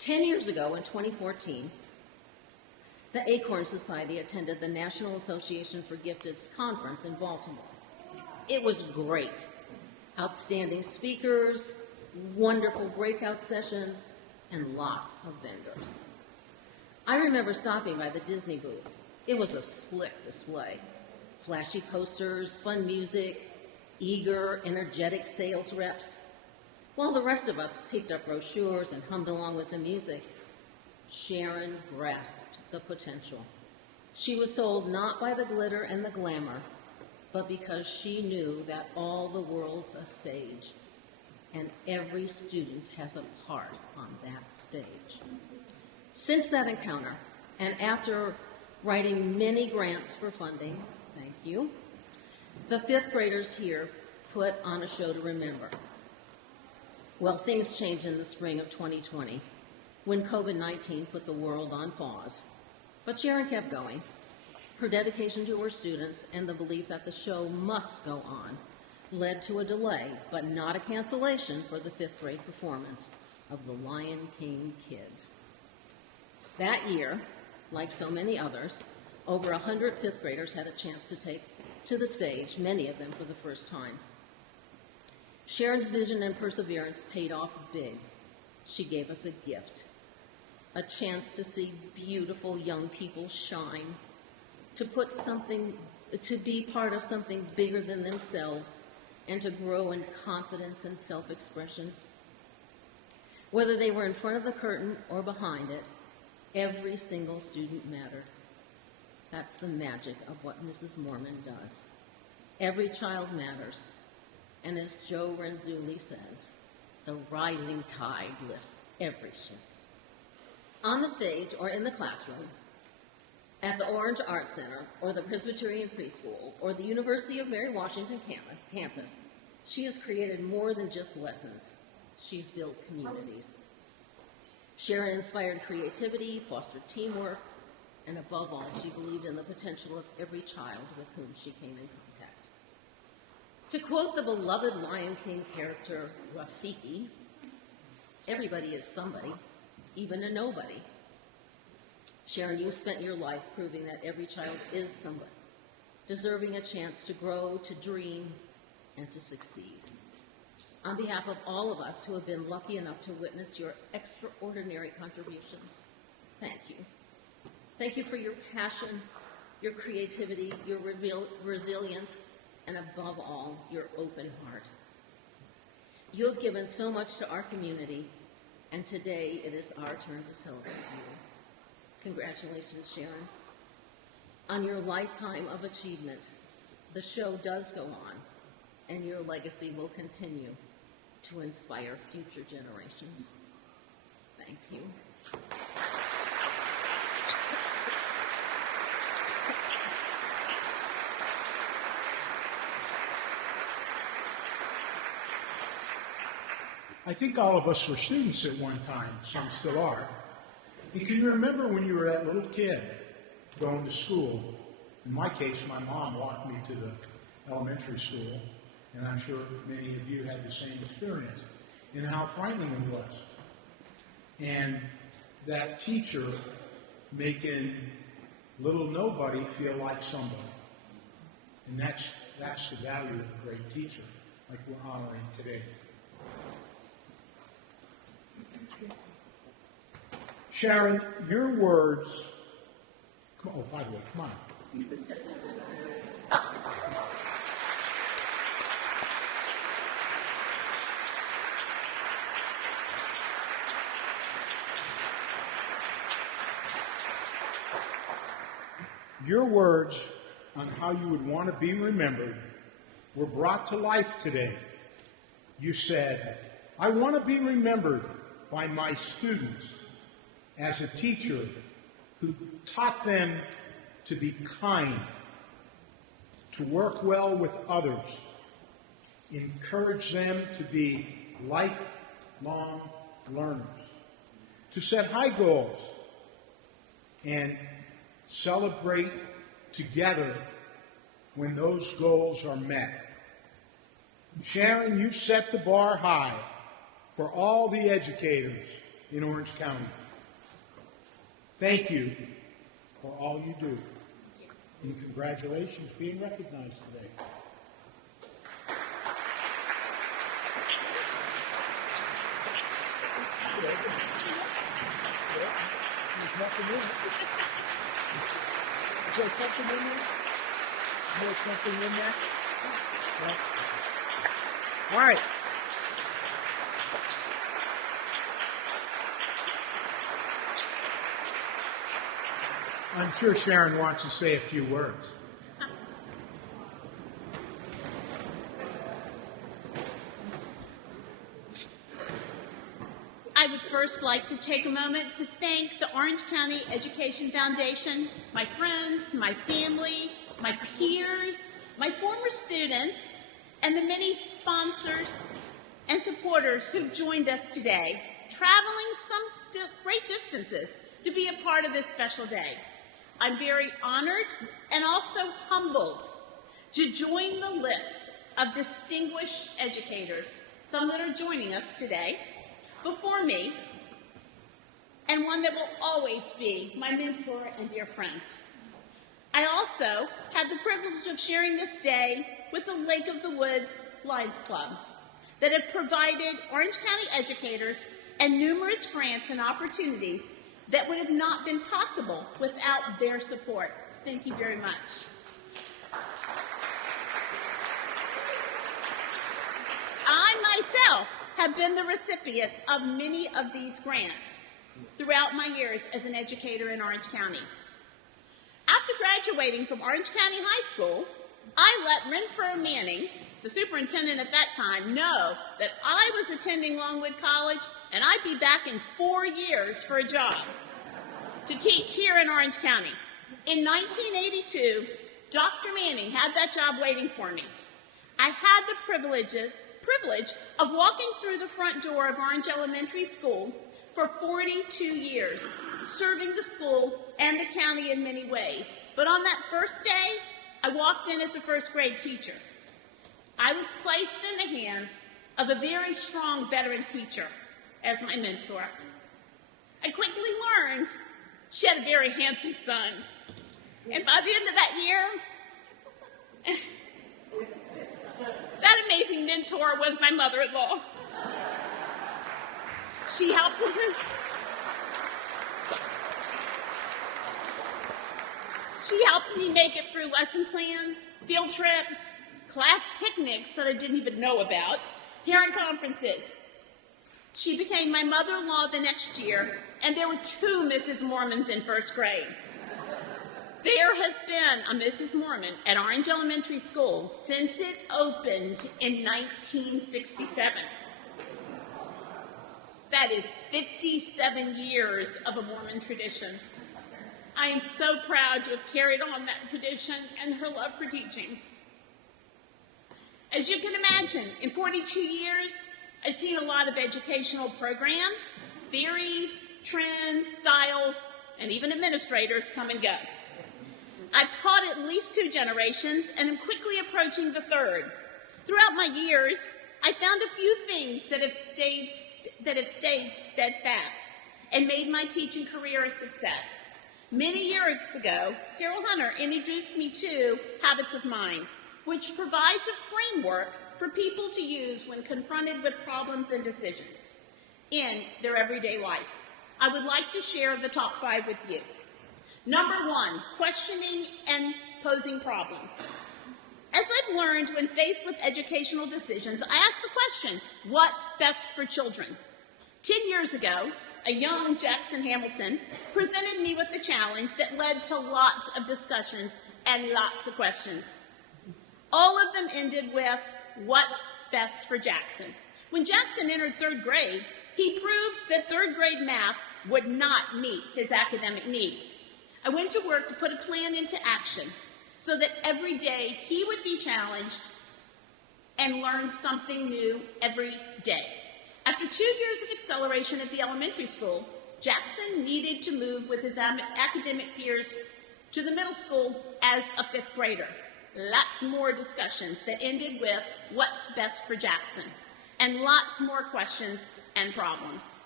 10 years ago, in 2014, the Acorn Society attended the National Association for Gifted's conference in Baltimore. It was great. Outstanding speakers, wonderful breakout sessions, and lots of vendors. I remember stopping by the Disney booth. It was a slick display. Flashy posters, fun music, eager, energetic sales reps. While the rest of us picked up brochures and hummed along with the music, Sharon grasped the potential. She was sold not by the glitter and the glamour, but because she knew that all the world's a stage. and every student has a part on that stage. Since that encounter, and after writing many grants for funding, thank you, the fifth graders here put on a show to remember. Well, things changed in the spring of 2020 when COVID-19 put the world on pause. But Sharon kept going. Her dedication to her students and the belief that the show must go on led to a delay, but not a cancellation, for the fifth grade performance of The Lion King Kids. That year, like so many others, over 100 fifth graders had a chance to take to the stage, many of them for the first time. Sharon's vision and perseverance paid off big. She gave us a gift, a chance to see beautiful young people shine, to be part of something bigger than themselves, and to grow in confidence and self-expression. Whether they were in front of the curtain or behind it, every single student mattered. That's the magic of what Mrs. Mohrmann does. Every child matters. And as Joe Renzulli says, the rising tide lifts every ship. On the stage or in the classroom, at the Orange Art Center or the Presbyterian Preschool or the University of Mary Washington campus, she has created more than just lessons. She's built communities. Sharon inspired creativity, fostered teamwork, and above all, she believed in the potential of every child with whom she came in contact. To quote the beloved Lion King character Rafiki, everybody is somebody, even a nobody. Sharon, you spent your life proving that every child is somebody, deserving a chance to grow, to dream, and to succeed. On behalf of all of us who have been lucky enough to witness your extraordinary contributions, thank you. Thank you for your passion, your creativity, your resilience, and above all, your open heart. You have given so much to our community, and today it is our turn to celebrate you. Congratulations, Sharon. On your lifetime of achievement, the show does go on, and your legacy will continue to inspire future generations. Thank you. I think all of us were students at one time, some still are. And can you remember when you were that little kid going to school? In my case, my mom walked me to the elementary school, and I'm sure many of you had the same experience, and how frightening it was. And that teacher making little nobody feel like somebody. And that's the value of a great teacher, like we're honoring today. Sharon, your words, oh, by the way, come on. Your words on how you would want to be remembered were brought to life today. You said, I want to be remembered by my students as a teacher who taught them to be kind, to work well with others, encourage them to be lifelong learners, to set high goals, and celebrate together when those goals are met. Sharon, you've set the bar high for all the educators in Orange County. Thank you for all you do. And congratulations being recognized today. There's nothing in it. Is there something in there? Is there something in there? Yeah. All right. I'm sure Sharon wants to say a few words. first like to take a moment to thank the Orange County Education Foundation, my friends, my family, my peers, my former students, and the many sponsors and supporters who've joined us today, traveling some great distances to be a part of this special day. I'm very honored and also humbled to join the list of distinguished educators, some that are joining us today, before me, and one that will always be my mentor and dear friend. I also had the privilege of sharing this day with the Lake of the Woods Lions Club that have provided Orange County educators and numerous grants and opportunities that would have not been possible without their support. Thank you very much. I myself have been the recipient of many of these grants throughout my years as an educator in Orange County. After graduating from Orange County High School, I let Renfro Manning, the superintendent at that time, know that I was attending Longwood College and I'd be back in 4 years for a job to teach here in Orange County. In 1982, Dr. Manning had that job waiting for me. I had the privilege of walking through the front door of Orange Elementary School for 42 years, serving the school and the county in many ways. But on that first day, I walked in as a first grade teacher. I was placed in the hands of a very strong veteran teacher as my mentor. I quickly learned she had a very handsome son. And by the end of that year, that amazing mentor was my mother-in-law. She helped me make it through lesson plans, field trips, class picnics that I didn't even know about, parent conferences. She became my mother-in-law the next year, and there were 2 Mrs. Mohrmanns in first grade. There has been a Mrs. Mohrmann at Orange Elementary School since it opened in 1967. That is 57 years of a Mormon tradition. I am so proud to have carried on that tradition and her love for teaching. As you can imagine, in 42 years, I've seen a lot of educational programs, theories, trends, styles, and even administrators come and go. I've taught at least 2 generations and am quickly approaching the 3rd. Throughout my years, I found a few things that have stayed steadfast and made my teaching career a success. Many years ago, Carol Hunter introduced me to Habits of Mind, which provides a framework for people to use when confronted with problems and decisions in their everyday life. I would like to share the top 5 with you. Number 1, questioning and posing problems. As I've learned when faced with educational decisions, I ask the question, what's best for children? 10 years ago, a young Jackson Hamilton presented me with a challenge that led to lots of discussions and lots of questions. All of them ended with, what's best for Jackson? When Jackson entered 3rd grade, he proved that 3rd grade math would not meet his academic needs. I went to work to put a plan into action so that every day he would be challenged and learn something new every day. After 2 years of acceleration at the elementary school, Jackson needed to move with his academic peers to the middle school as a 5th grader. Lots more discussions that ended with what's best for Jackson, and lots more questions and problems.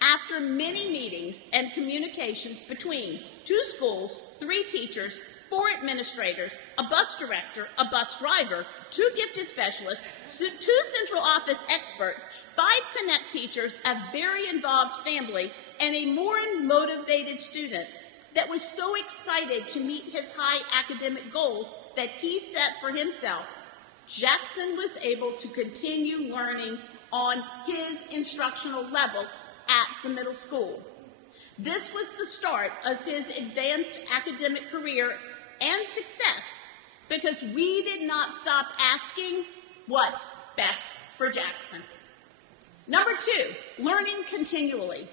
After many meetings and communications between 2 schools, 3 teachers, 4 administrators, a bus director, a bus driver, 2 gifted specialists, 2 central office experts, 5 Connect teachers, a very involved family, and a more motivated student that was so excited to meet his high academic goals that he set for himself, Jackson was able to continue learning on his instructional level at the middle school. This was the start of his advanced academic career and success because we did not stop asking what's best for Jackson. Number 2, learning continually.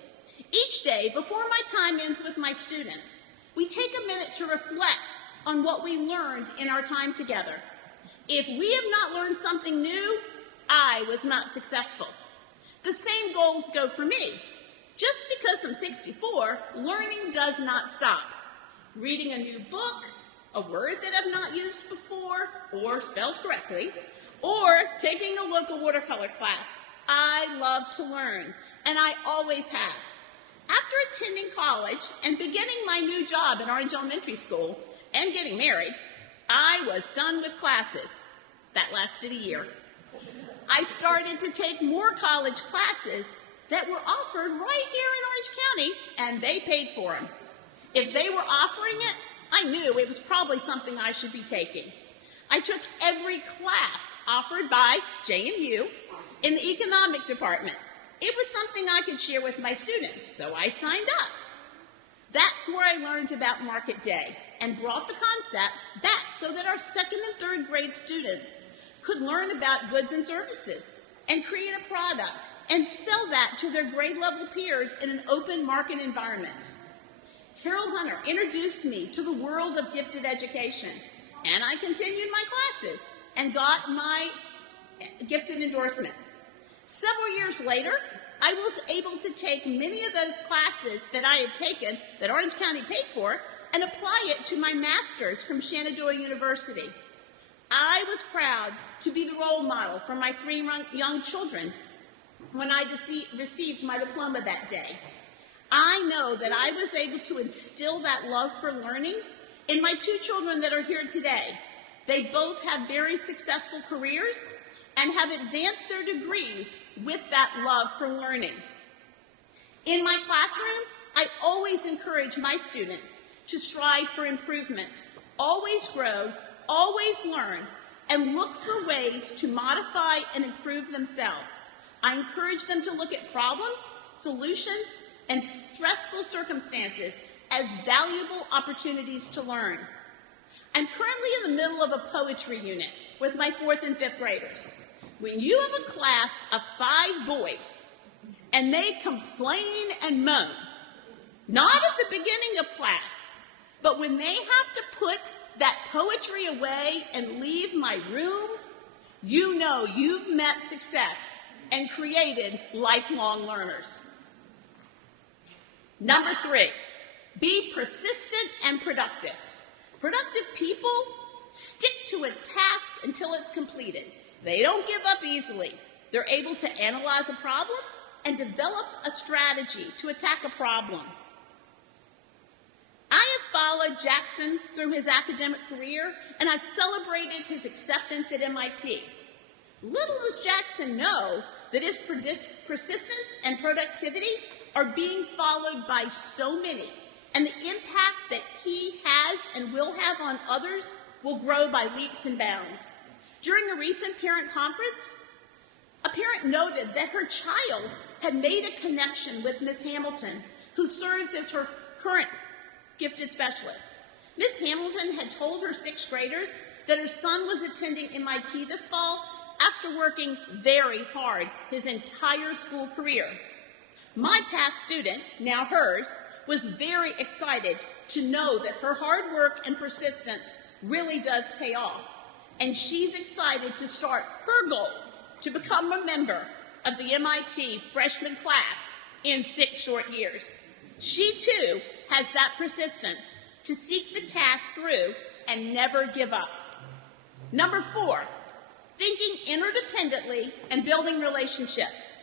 Each day, before my time ends with my students, we take a minute to reflect on what we learned in our time together. If we have not learned something new, I was not successful. The same goals go for me. Just because I'm 64, learning does not stop. Reading a new book, a word that I've not used before or spelled correctly, or taking a local watercolor class. I love to learn, and I always have. After attending college and beginning my new job at Orange Elementary School and getting married, I was done with classes. That lasted a year. I started to take more college classes that were offered right here in Orange County, and they paid for them. If they were offering it, I knew it was probably something I should be taking. I took every class offered by JMU in the economic department. It was something I could share with my students, so I signed up. That's where I learned about Market Day and brought the concept back so that our second and third grade students could learn about goods and services and create a product and sell that to their grade level peers in an open market environment. Carol Hunter introduced me to the world of gifted education, and I continued my classes and got my gifted endorsement. Several years later, I was able to take many of those classes that I had taken that Orange County paid for and apply it to my master's from Shenandoah University. I was proud to be the role model for my 3 young children when I received my diploma that day. I know that I was able to instill that love for learning in my 2 children that are here today. They both have very successful careers and have advanced their degrees with that love for learning. In my classroom, I always encourage my students to strive for improvement, always grow, always learn, and look for ways to modify and improve themselves. I encourage them to look at problems, solutions, and stressful circumstances as valuable opportunities to learn. I'm currently in the middle of a poetry unit with my 4th and 5th graders. When you have a class of 5 boys and they complain and moan, not at the beginning of class, but when they have to put that poetry away and leave my room, you know you've met success and created lifelong learners. Number 3, be persistent and productive. Productive people stick to a task until it's completed. They don't give up easily. They're able to analyze a problem and develop a strategy to attack a problem. I have followed Jackson through his academic career, and I've celebrated his acceptance at MIT. Little does Jackson know that his persistence and productivity are being followed by so many, and the impact that he has and will have on others will grow by leaps and bounds. During a recent parent conference, a parent noted that her child had made a connection with Ms. Hamilton, who serves as her current gifted specialist. Ms. Hamilton had told her 6th graders that her son was attending MIT this fall after working very hard his entire school career. My past student, now hers, was very excited to know that her hard work and persistence really does pay off, and she's excited to start her goal to become a member of the MIT freshman class in 6 short years. She, too, has that persistence to seek the task through and never give up. Number 4, thinking interdependently and building relationships.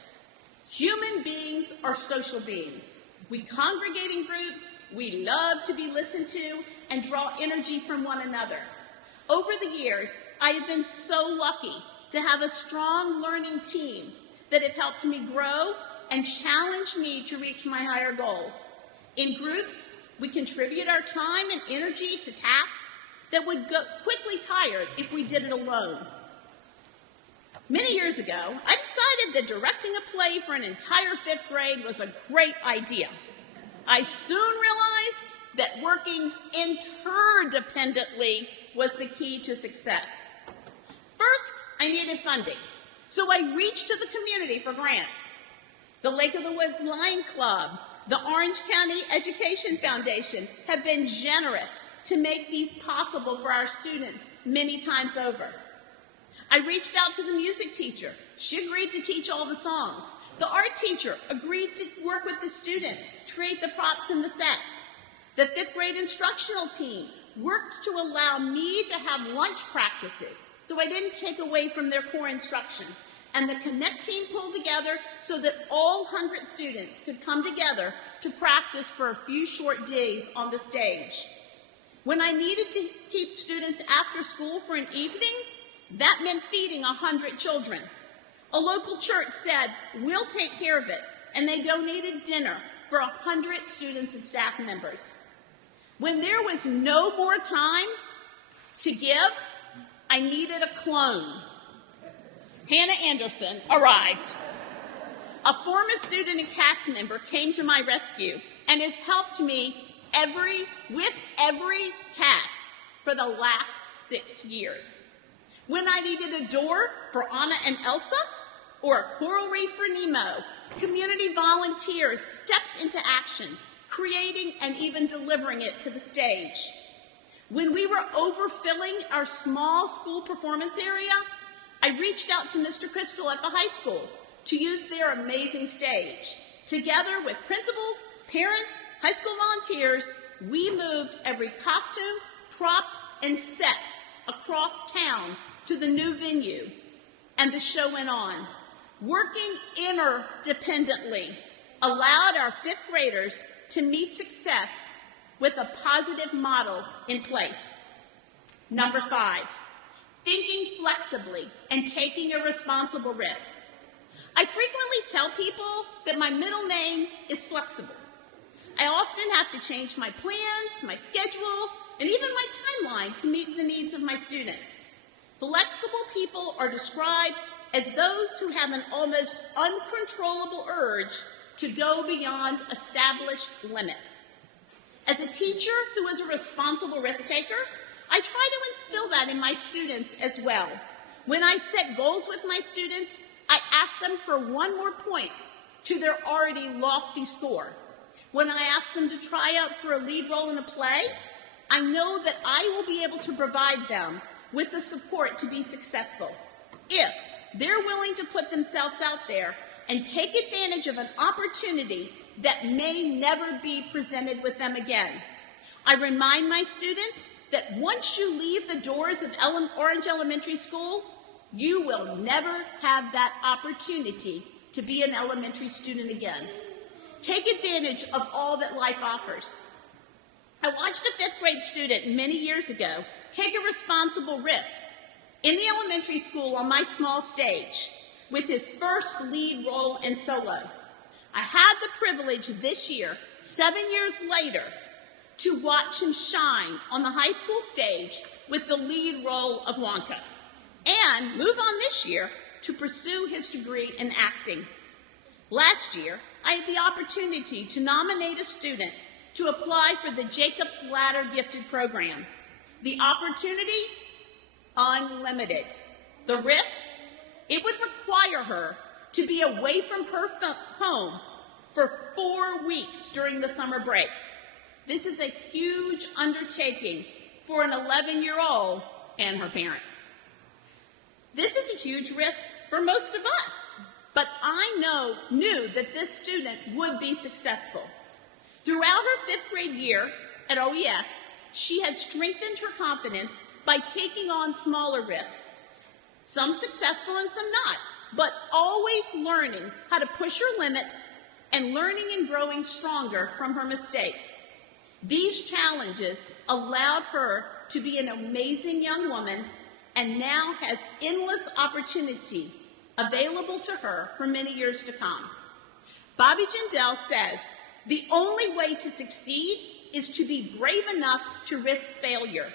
Human beings are social beings. We congregate in groups, we love to be listened to, and draw energy from one another. Over the years, I have been so lucky to have a strong learning team that have helped me grow and challenge me to reach my higher goals. In groups, we contribute our time and energy to tasks that would go quickly tired if we did it alone. Many years ago, I decided that directing a play for an entire 5th grade was a great idea. I soon realized that working interdependently was the key to success. First, I needed funding, so I reached to the community for grants. the Lake of the Woods Lion Club, the Orange County Education Foundation have been generous to make these possible for our students many times over. I reached out to the music teacher. She agreed to teach all the songs. The art teacher agreed to work with the students to create the props and the sets. The 5th grade instructional team worked to allow me to have lunch practices so I didn't take away from their core instruction. And the Connect team pulled together so that all 100 students could come together to practice for a few short days on the stage. When I needed to keep students after school for an evening, that meant feeding 100 children. A local church said, we'll take care of it, and they donated dinner for 100 students and staff members. When there was no more time to give, I needed a clone. Hannah Anderson arrived. A former student and cast member came to my rescue and has helped me with every task for the last 6 years. When I needed a door for Anna and Elsa or a coral reef for Nemo, community volunteers stepped into action, creating and even delivering it to the stage. When we were overfilling our small school performance area, I reached out to Mr. Crystal at the high school to use their amazing stage. Together with principals, parents, high school volunteers, we moved every costume, prop, and set across town to the new venue, and the show went on. Working interdependently allowed our 5th graders to meet success with a positive model in place. Number 5, thinking flexibly and taking a responsible risk. I frequently tell people that my middle name is flexible. I often have to change my plans, my schedule, and even my timeline to meet the needs of my students. Flexible people are described as those who have an almost uncontrollable urge to go beyond established limits. As a teacher who is a responsible risk taker, I try to instill that in my students as well. When I set goals with my students, I ask them for one more point to their already lofty score. When I ask them to try out for a lead role in a play, I know that I will be able to provide them with the support to be successful if they're willing to put themselves out there and take advantage of an opportunity that may never be presented with them again. I remind my students that once you leave the doors of Orange Elementary School, you will never have that opportunity to be an elementary student again. Take advantage of all that life offers. I watched a 5th grade student many years ago take a responsible risk in the elementary school on my small stage with his first lead role and solo. I had the privilege this year, 7 years later, to watch him shine on the high school stage with the lead role of Wonka, and move on this year to pursue his degree in acting. Last year, I had the opportunity to nominate a student to apply for the Jacob's Ladder Gifted Program. The opportunity? Unlimited. The risk? It would require her to be away from her home for 4 weeks during the summer break. This is a huge undertaking for an 11-year-old and her parents. This is a huge risk for most of us, but I knew that this student would be successful. Throughout her 5th grade year at OES, she had strengthened her confidence by taking on smaller risks, some successful and some not, but always learning how to push her limits and learning and growing stronger from her mistakes. These challenges allowed her to be an amazing young woman and now has endless opportunity available to her for many years to come. Bobby Jindal says, the only way to succeed is to be brave enough to risk failure.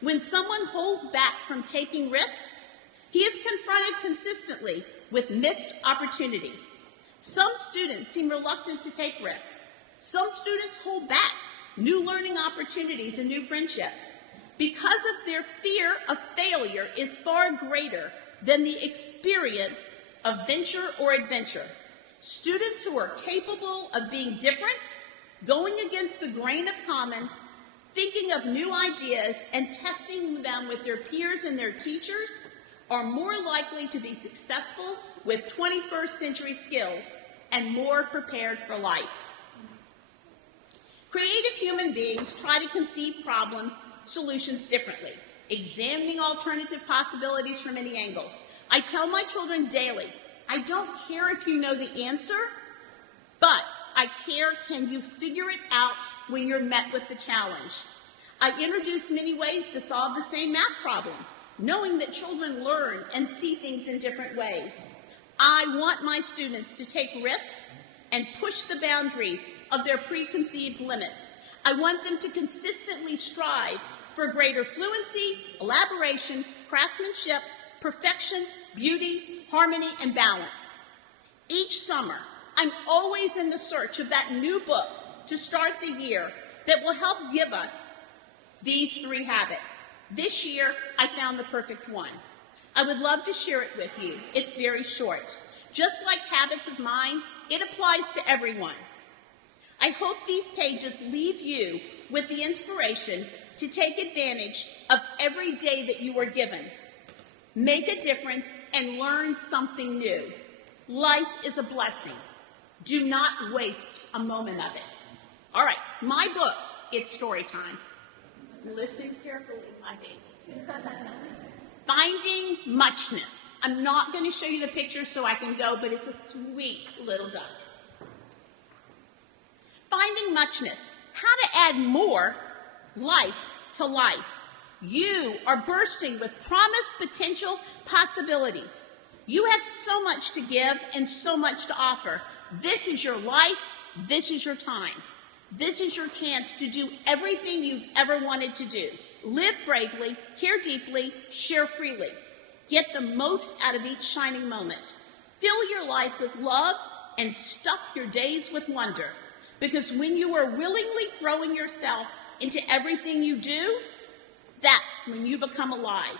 When someone holds back from taking risks, he is confronted consistently with missed opportunities. Some students seem reluctant to take risks. Some students hold back new learning opportunities and new friendships because of their fear of failure is far greater than the experience of venture or adventure. Students who are capable of being different, going against the grain of common, thinking of new ideas, and testing them with their peers and their teachers are more likely to be successful with 21st century skills and more prepared for life. Creative human beings try to conceive solutions differently, examining alternative possibilities from many angles. I tell my children daily, I don't care if you know the answer, but I care, can you figure it out when you're met with the challenge? I introduce many ways to solve the same math problem, knowing that children learn and see things in different ways. I want my students to take risks and push the boundaries of their preconceived limits. I want them to consistently strive for greater fluency, elaboration, craftsmanship, perfection, beauty, harmony, and balance. Each summer, I'm always in the search of that new book to start the year that will help give us these 3 habits. This year, I found the perfect one. I would love to share it with you. It's very short. Just like habits of mine, it applies to everyone. I hope these pages leave you with the inspiration to take advantage of every day that you are given. Make a difference and learn something new. Life is a blessing. Do not waste a moment of it. All right, my book, it's story time. Listen carefully, my babies. Finding Muchness. I'm not going to show you the picture so I can go, but it's a sweet little duck. Finding Muchness. How to add more life to life. You are bursting with promised potential possibilities. You have so much to give and so much to offer. This is your life. This is your time. This is your chance to do everything you've ever wanted to do. Live bravely, care deeply, share freely. Get the most out of each shining moment. Fill your life with love and stuff your days with wonder. Because when you are willingly throwing yourself into everything you do, that's when you become alive.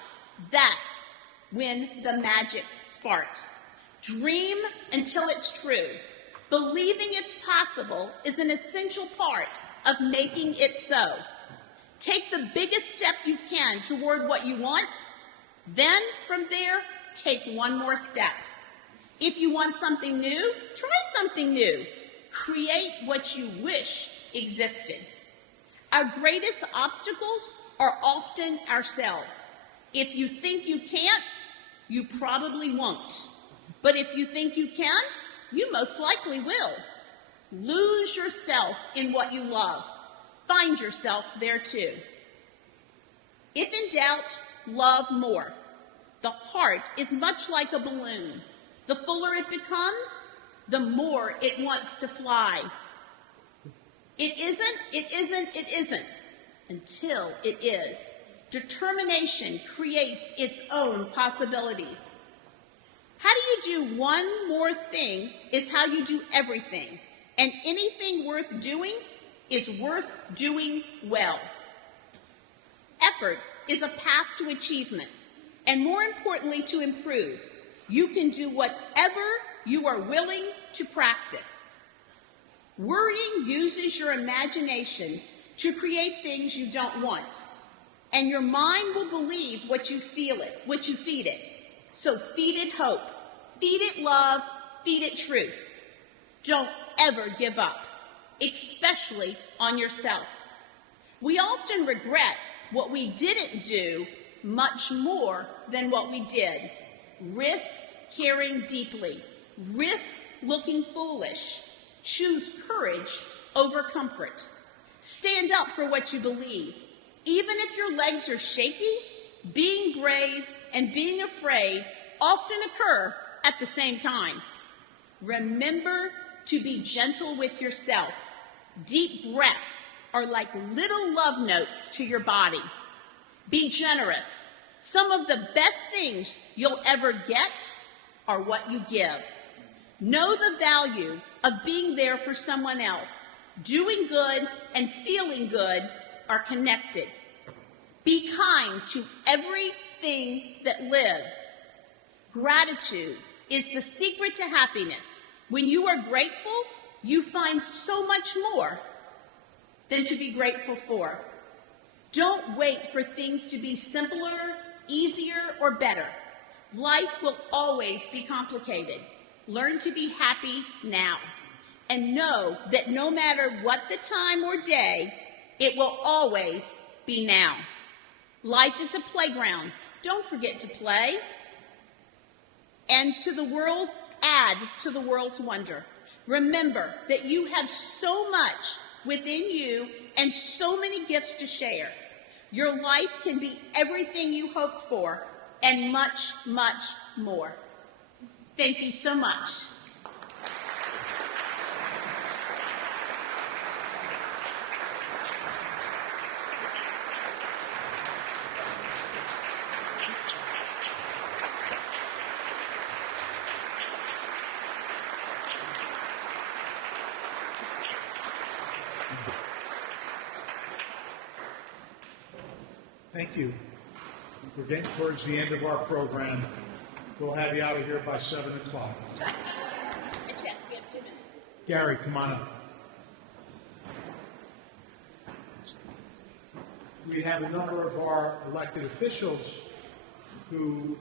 That's when the magic sparks. Dream until it's true. Believing it's possible is an essential part of making it so. Take the biggest step you can toward what you want. Then, from there, take one more step. If you want something new, try something new. Create what you wish existed. Our greatest obstacles are often ourselves. If you think you can't, you probably won't. But if you think you can, you most likely will. Lose yourself in what you love. Find yourself there too. If in doubt, love more. The heart is much like a balloon. The fuller it becomes, the more it wants to fly. It isn't, until it is. Determination creates its own possibilities. How do you do one more thing is how you do everything. And anything worth doing is worth doing well. Effort is a path to achievement, and more importantly, to improve. You can do whatever you are willing to practice. Worrying uses your imagination to create things you don't want, and your mind will believe what you feed it. So feed it hope, feed it love, feed it truth. Don't ever give up, especially on yourself. We often regret what we didn't do much more than what we did. Risk caring deeply. Risk looking foolish. Choose courage over comfort. Stand up for what you believe. Even if your legs are shaky, being brave and being afraid often occur at the same time. Remember to be gentle with yourself. Deep breaths are like little love notes to your body. Be generous. Some of the best things you'll ever get are what you give. Know the value of being there for someone else. Doing good and feeling good are connected. Be kind to everything that lives. Gratitude is the secret to happiness. When you are grateful, you find so much more than to be grateful for. Don't wait for things to be simpler, easier, or better. Life will always be complicated. Learn to be happy now. And know that no matter what the time or day, it will always be now. Life is a playground. Don't forget to play. And add to the world's wonder. Remember that you have so much within you and so many gifts to share. Your life can be everything you hoped for and much, much more. Thank you so much. Thank you. We're getting towards the end of our program. We'll have you out of here by 7 o'clock. Gary, come on up. We have a number of our elected officials who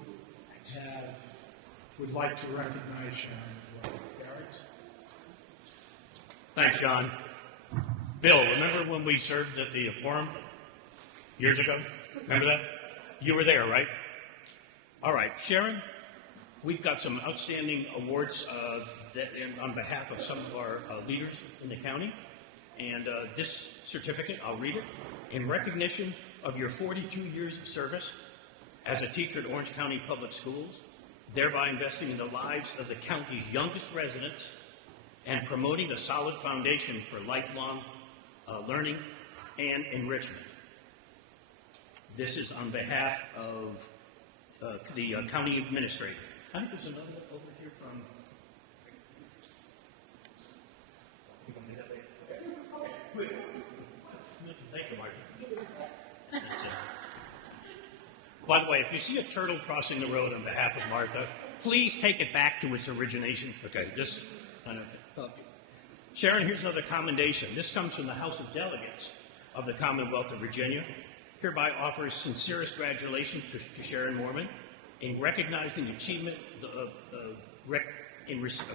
would like to recognize Sharon as well. Gary? Thanks, John. Bill, remember when we served at the forum years ago? Remember that? You were there, right? All right, Sharon, we've got some outstanding awards on behalf of some of our leaders in the county. And this certificate, I'll read it, in recognition of your 42 years of service as a teacher at Orange County Public Schools, thereby investing in the lives of the county's youngest residents and promoting a solid foundation for lifelong learning and enrichment. This is on behalf of the county administrator. I think there's another over here from... Thank you, Martha. That's it. By the way, if you see a turtle crossing the road on behalf of Martha, please take it back to its origination. Okay, just... Sharon, here's another commendation. This comes from the House of Delegates of the Commonwealth of Virginia. Hereby offers sincerest congratulations to Sharon Mohrmann in recognizing the achievement of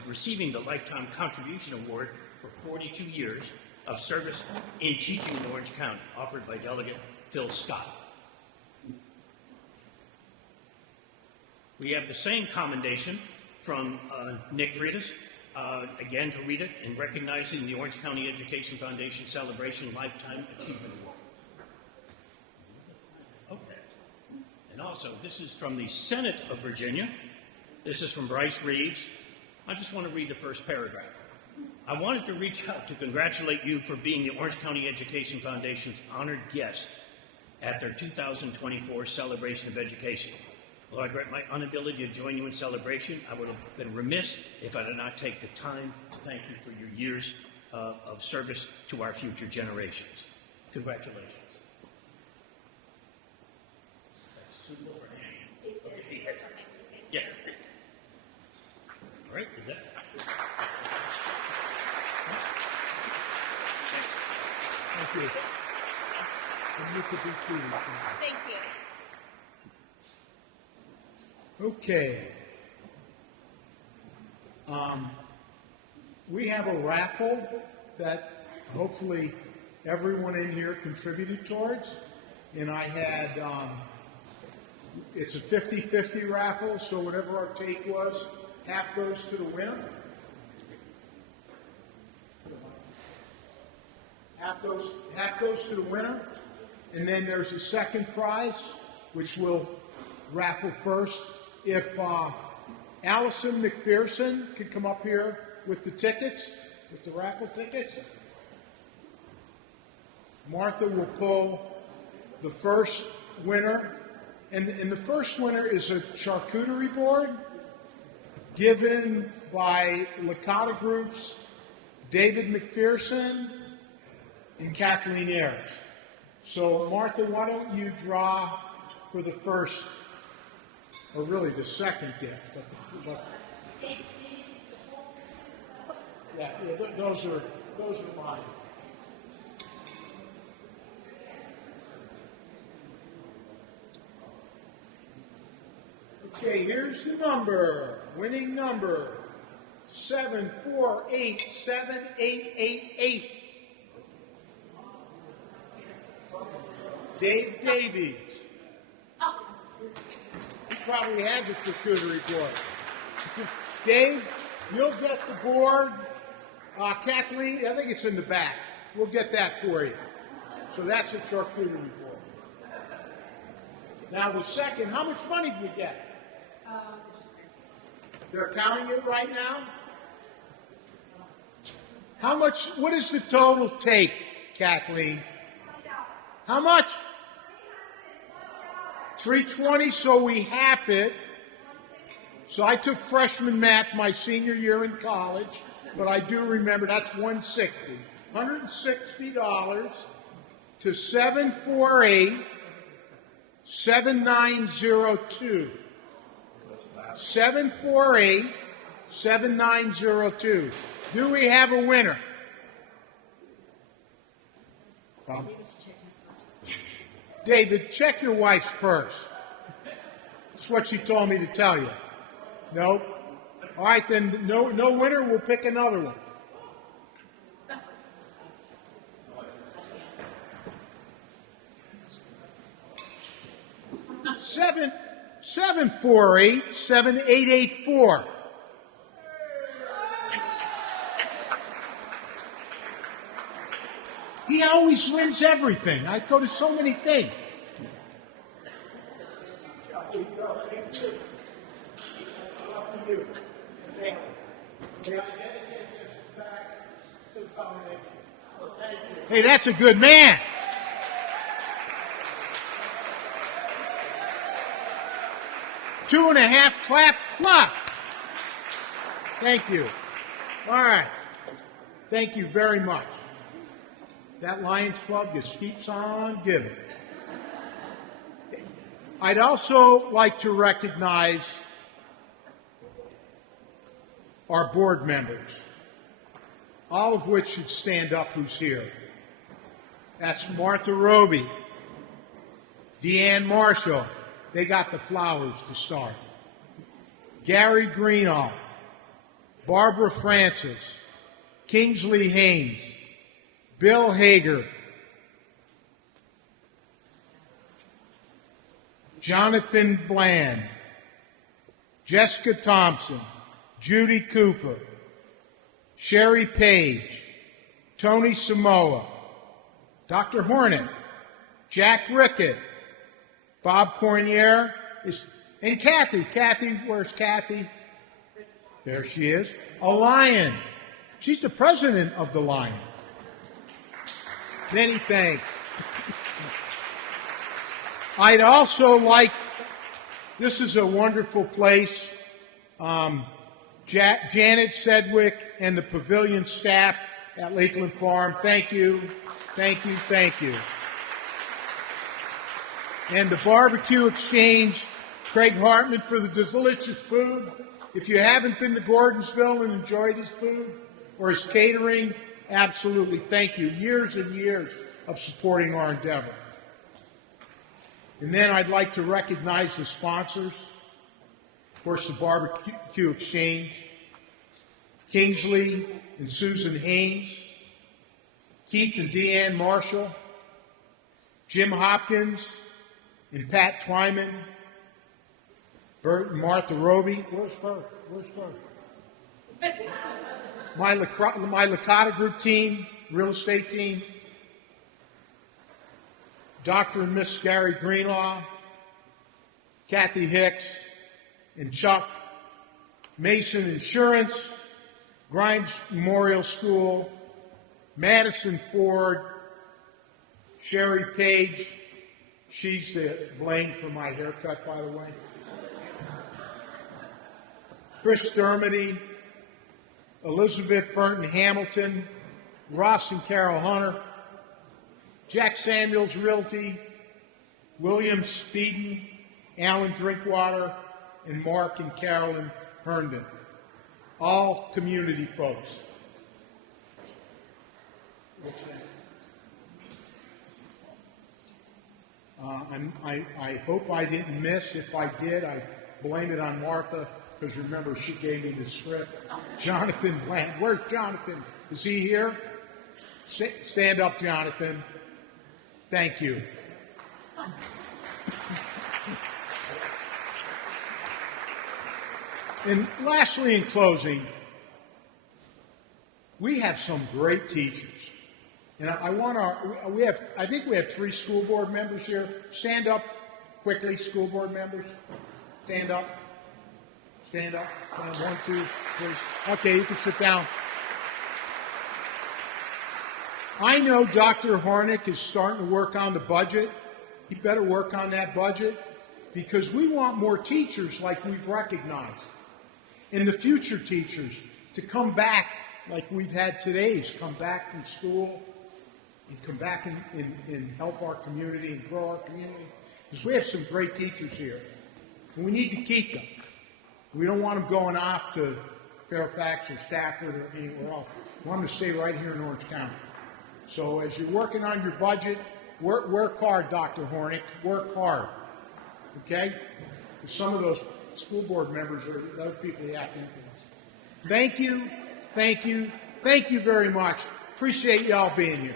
receiving the Lifetime Contribution Award for 42 years of service in teaching in Orange County, offered by Delegate Phil Scott. We have the same commendation from Nick Freitas, again to read it, in recognizing the Orange County Education Foundation Celebration Lifetime Achievement Award. And also, this is from the Senate of Virginia. This is from Bryce Reeves. I just want to read the first paragraph. I wanted to reach out to congratulate you for being the Orange County Education Foundation's honored guest at their 2024 Celebration of Education. Although I regret my inability to join you in celebration, I would have been remiss if I did not take the time to thank you for your years of service to our future generations. Congratulations. Yes. All right, is that? Thank you. And you could be seated. Thank you. Okay. We have a raffle that hopefully everyone in here contributed towards. And I had, it's a 50-50 raffle, so whatever our take was, half goes to the winner. Half goes to the winner. And then there's a second prize, which we'll raffle first. If Allison McPherson could come up here with the tickets, with the raffle tickets. Martha will pull the first winner. And the first winner is a charcuterie board given by Licata Group's David McPherson and Kathleen Ayers. So, Martha, why don't you draw for the first, or really the second gift. Yeah, those are mine. Okay, here's the number. Winning number 7487888. Dave Davies. He probably has a charcuterie board. Dave, you'll get the board. Kathleen, I think it's in the back. We'll get that for you. So that's a charcuterie board. Now the second, how much money did we get? They're counting it right now? How much, what does the total take, Kathleen? How much? $320, so we half it. So I took freshman math my senior year in college, but I do remember that's $160. $160 to 748-7902. 748-7902. Do we have a winner? David, check your wife's purse. That's what she told me to tell you. No? All right, then no winner. We'll pick another one. Seven 748-7884. He always wins everything. I go to so many things. Hey, that's a good man. Two and a half claps plus. Thank you. All right. Thank you very much. That Lions Club just keeps on giving. I'd also like to recognize our board members, all of which should stand up who's here. That's Martha Roby, Deanne Marshall. They got the flowers to start. Gary Greenhalgh, Barbara Francis, Kingsley Haynes, Bill Hager, Jonathan Bland, Jessica Thompson, Judy Cooper, Sherry Page, Tony Samoa, Dr. Hornick, Jack Rickett, Bob Cornier, and Kathy. Kathy, where's Kathy? There she is. A Lion. She's the president of the Lions. Many thanks. I'd also like, this is a wonderful place, Janet Sedgwick and the pavilion staff at Lakeland Farm. Thank you, thank you, thank you. And the Barbecue Exchange, Craig Hartman for the delicious food. If you haven't been to Gordonsville and enjoyed his food or his catering, absolutely thank you. Years and years of supporting our endeavor. And then I'd like to recognize the sponsors. Of course, the Barbecue Exchange, Kingsley and Susan Haynes, Keith and Deanne Marshall, Jim Hopkins and Pat Twyman, Bert and Martha Roby. Where's Bert? Where's Bert? My Licata Group team, real estate team, Dr. and Miss Gary Greenlaw, Kathy Hicks, and Chuck, Mason Insurance, Grimes Memorial School, Madison Ford, Sherry Page. She's to blame for my haircut, by the way. Chris Dermody, Elizabeth Burton Hamilton, Ross and Carol Hunter, Jack Samuels Realty, William Speeden, Alan Drinkwater, and Mark and Carolyn Herndon. All community folks. I hope I didn't miss. If I did, I blame it on Martha, because remember, she gave me the script. Jonathan Bland. Where's Jonathan? Is he here? Stand up, Jonathan. Thank you. And lastly, in closing, we have some great teachers. And I think we have 3 school board members here. Stand up quickly, school board members. Stand up. Stand up. 1, 2, please. Okay, you can sit down. I know Dr. Hornick is starting to work on the budget. He better work on that budget, because we want more teachers like we've recognized. And the future teachers to come back like we've had today's, come back from school and come back and help our community and grow our community. Because we have some great teachers here. And we need to keep them. We don't want them going off to Fairfax or Stafford or anywhere else. We want them to stay right here in Orange County. So as you're working on your budget, work hard, Dr. Hornick. Work hard. Okay? Because some of those school board members are the other people you have to influence. Thank you. Thank you. Thank you very much. Appreciate y'all being here.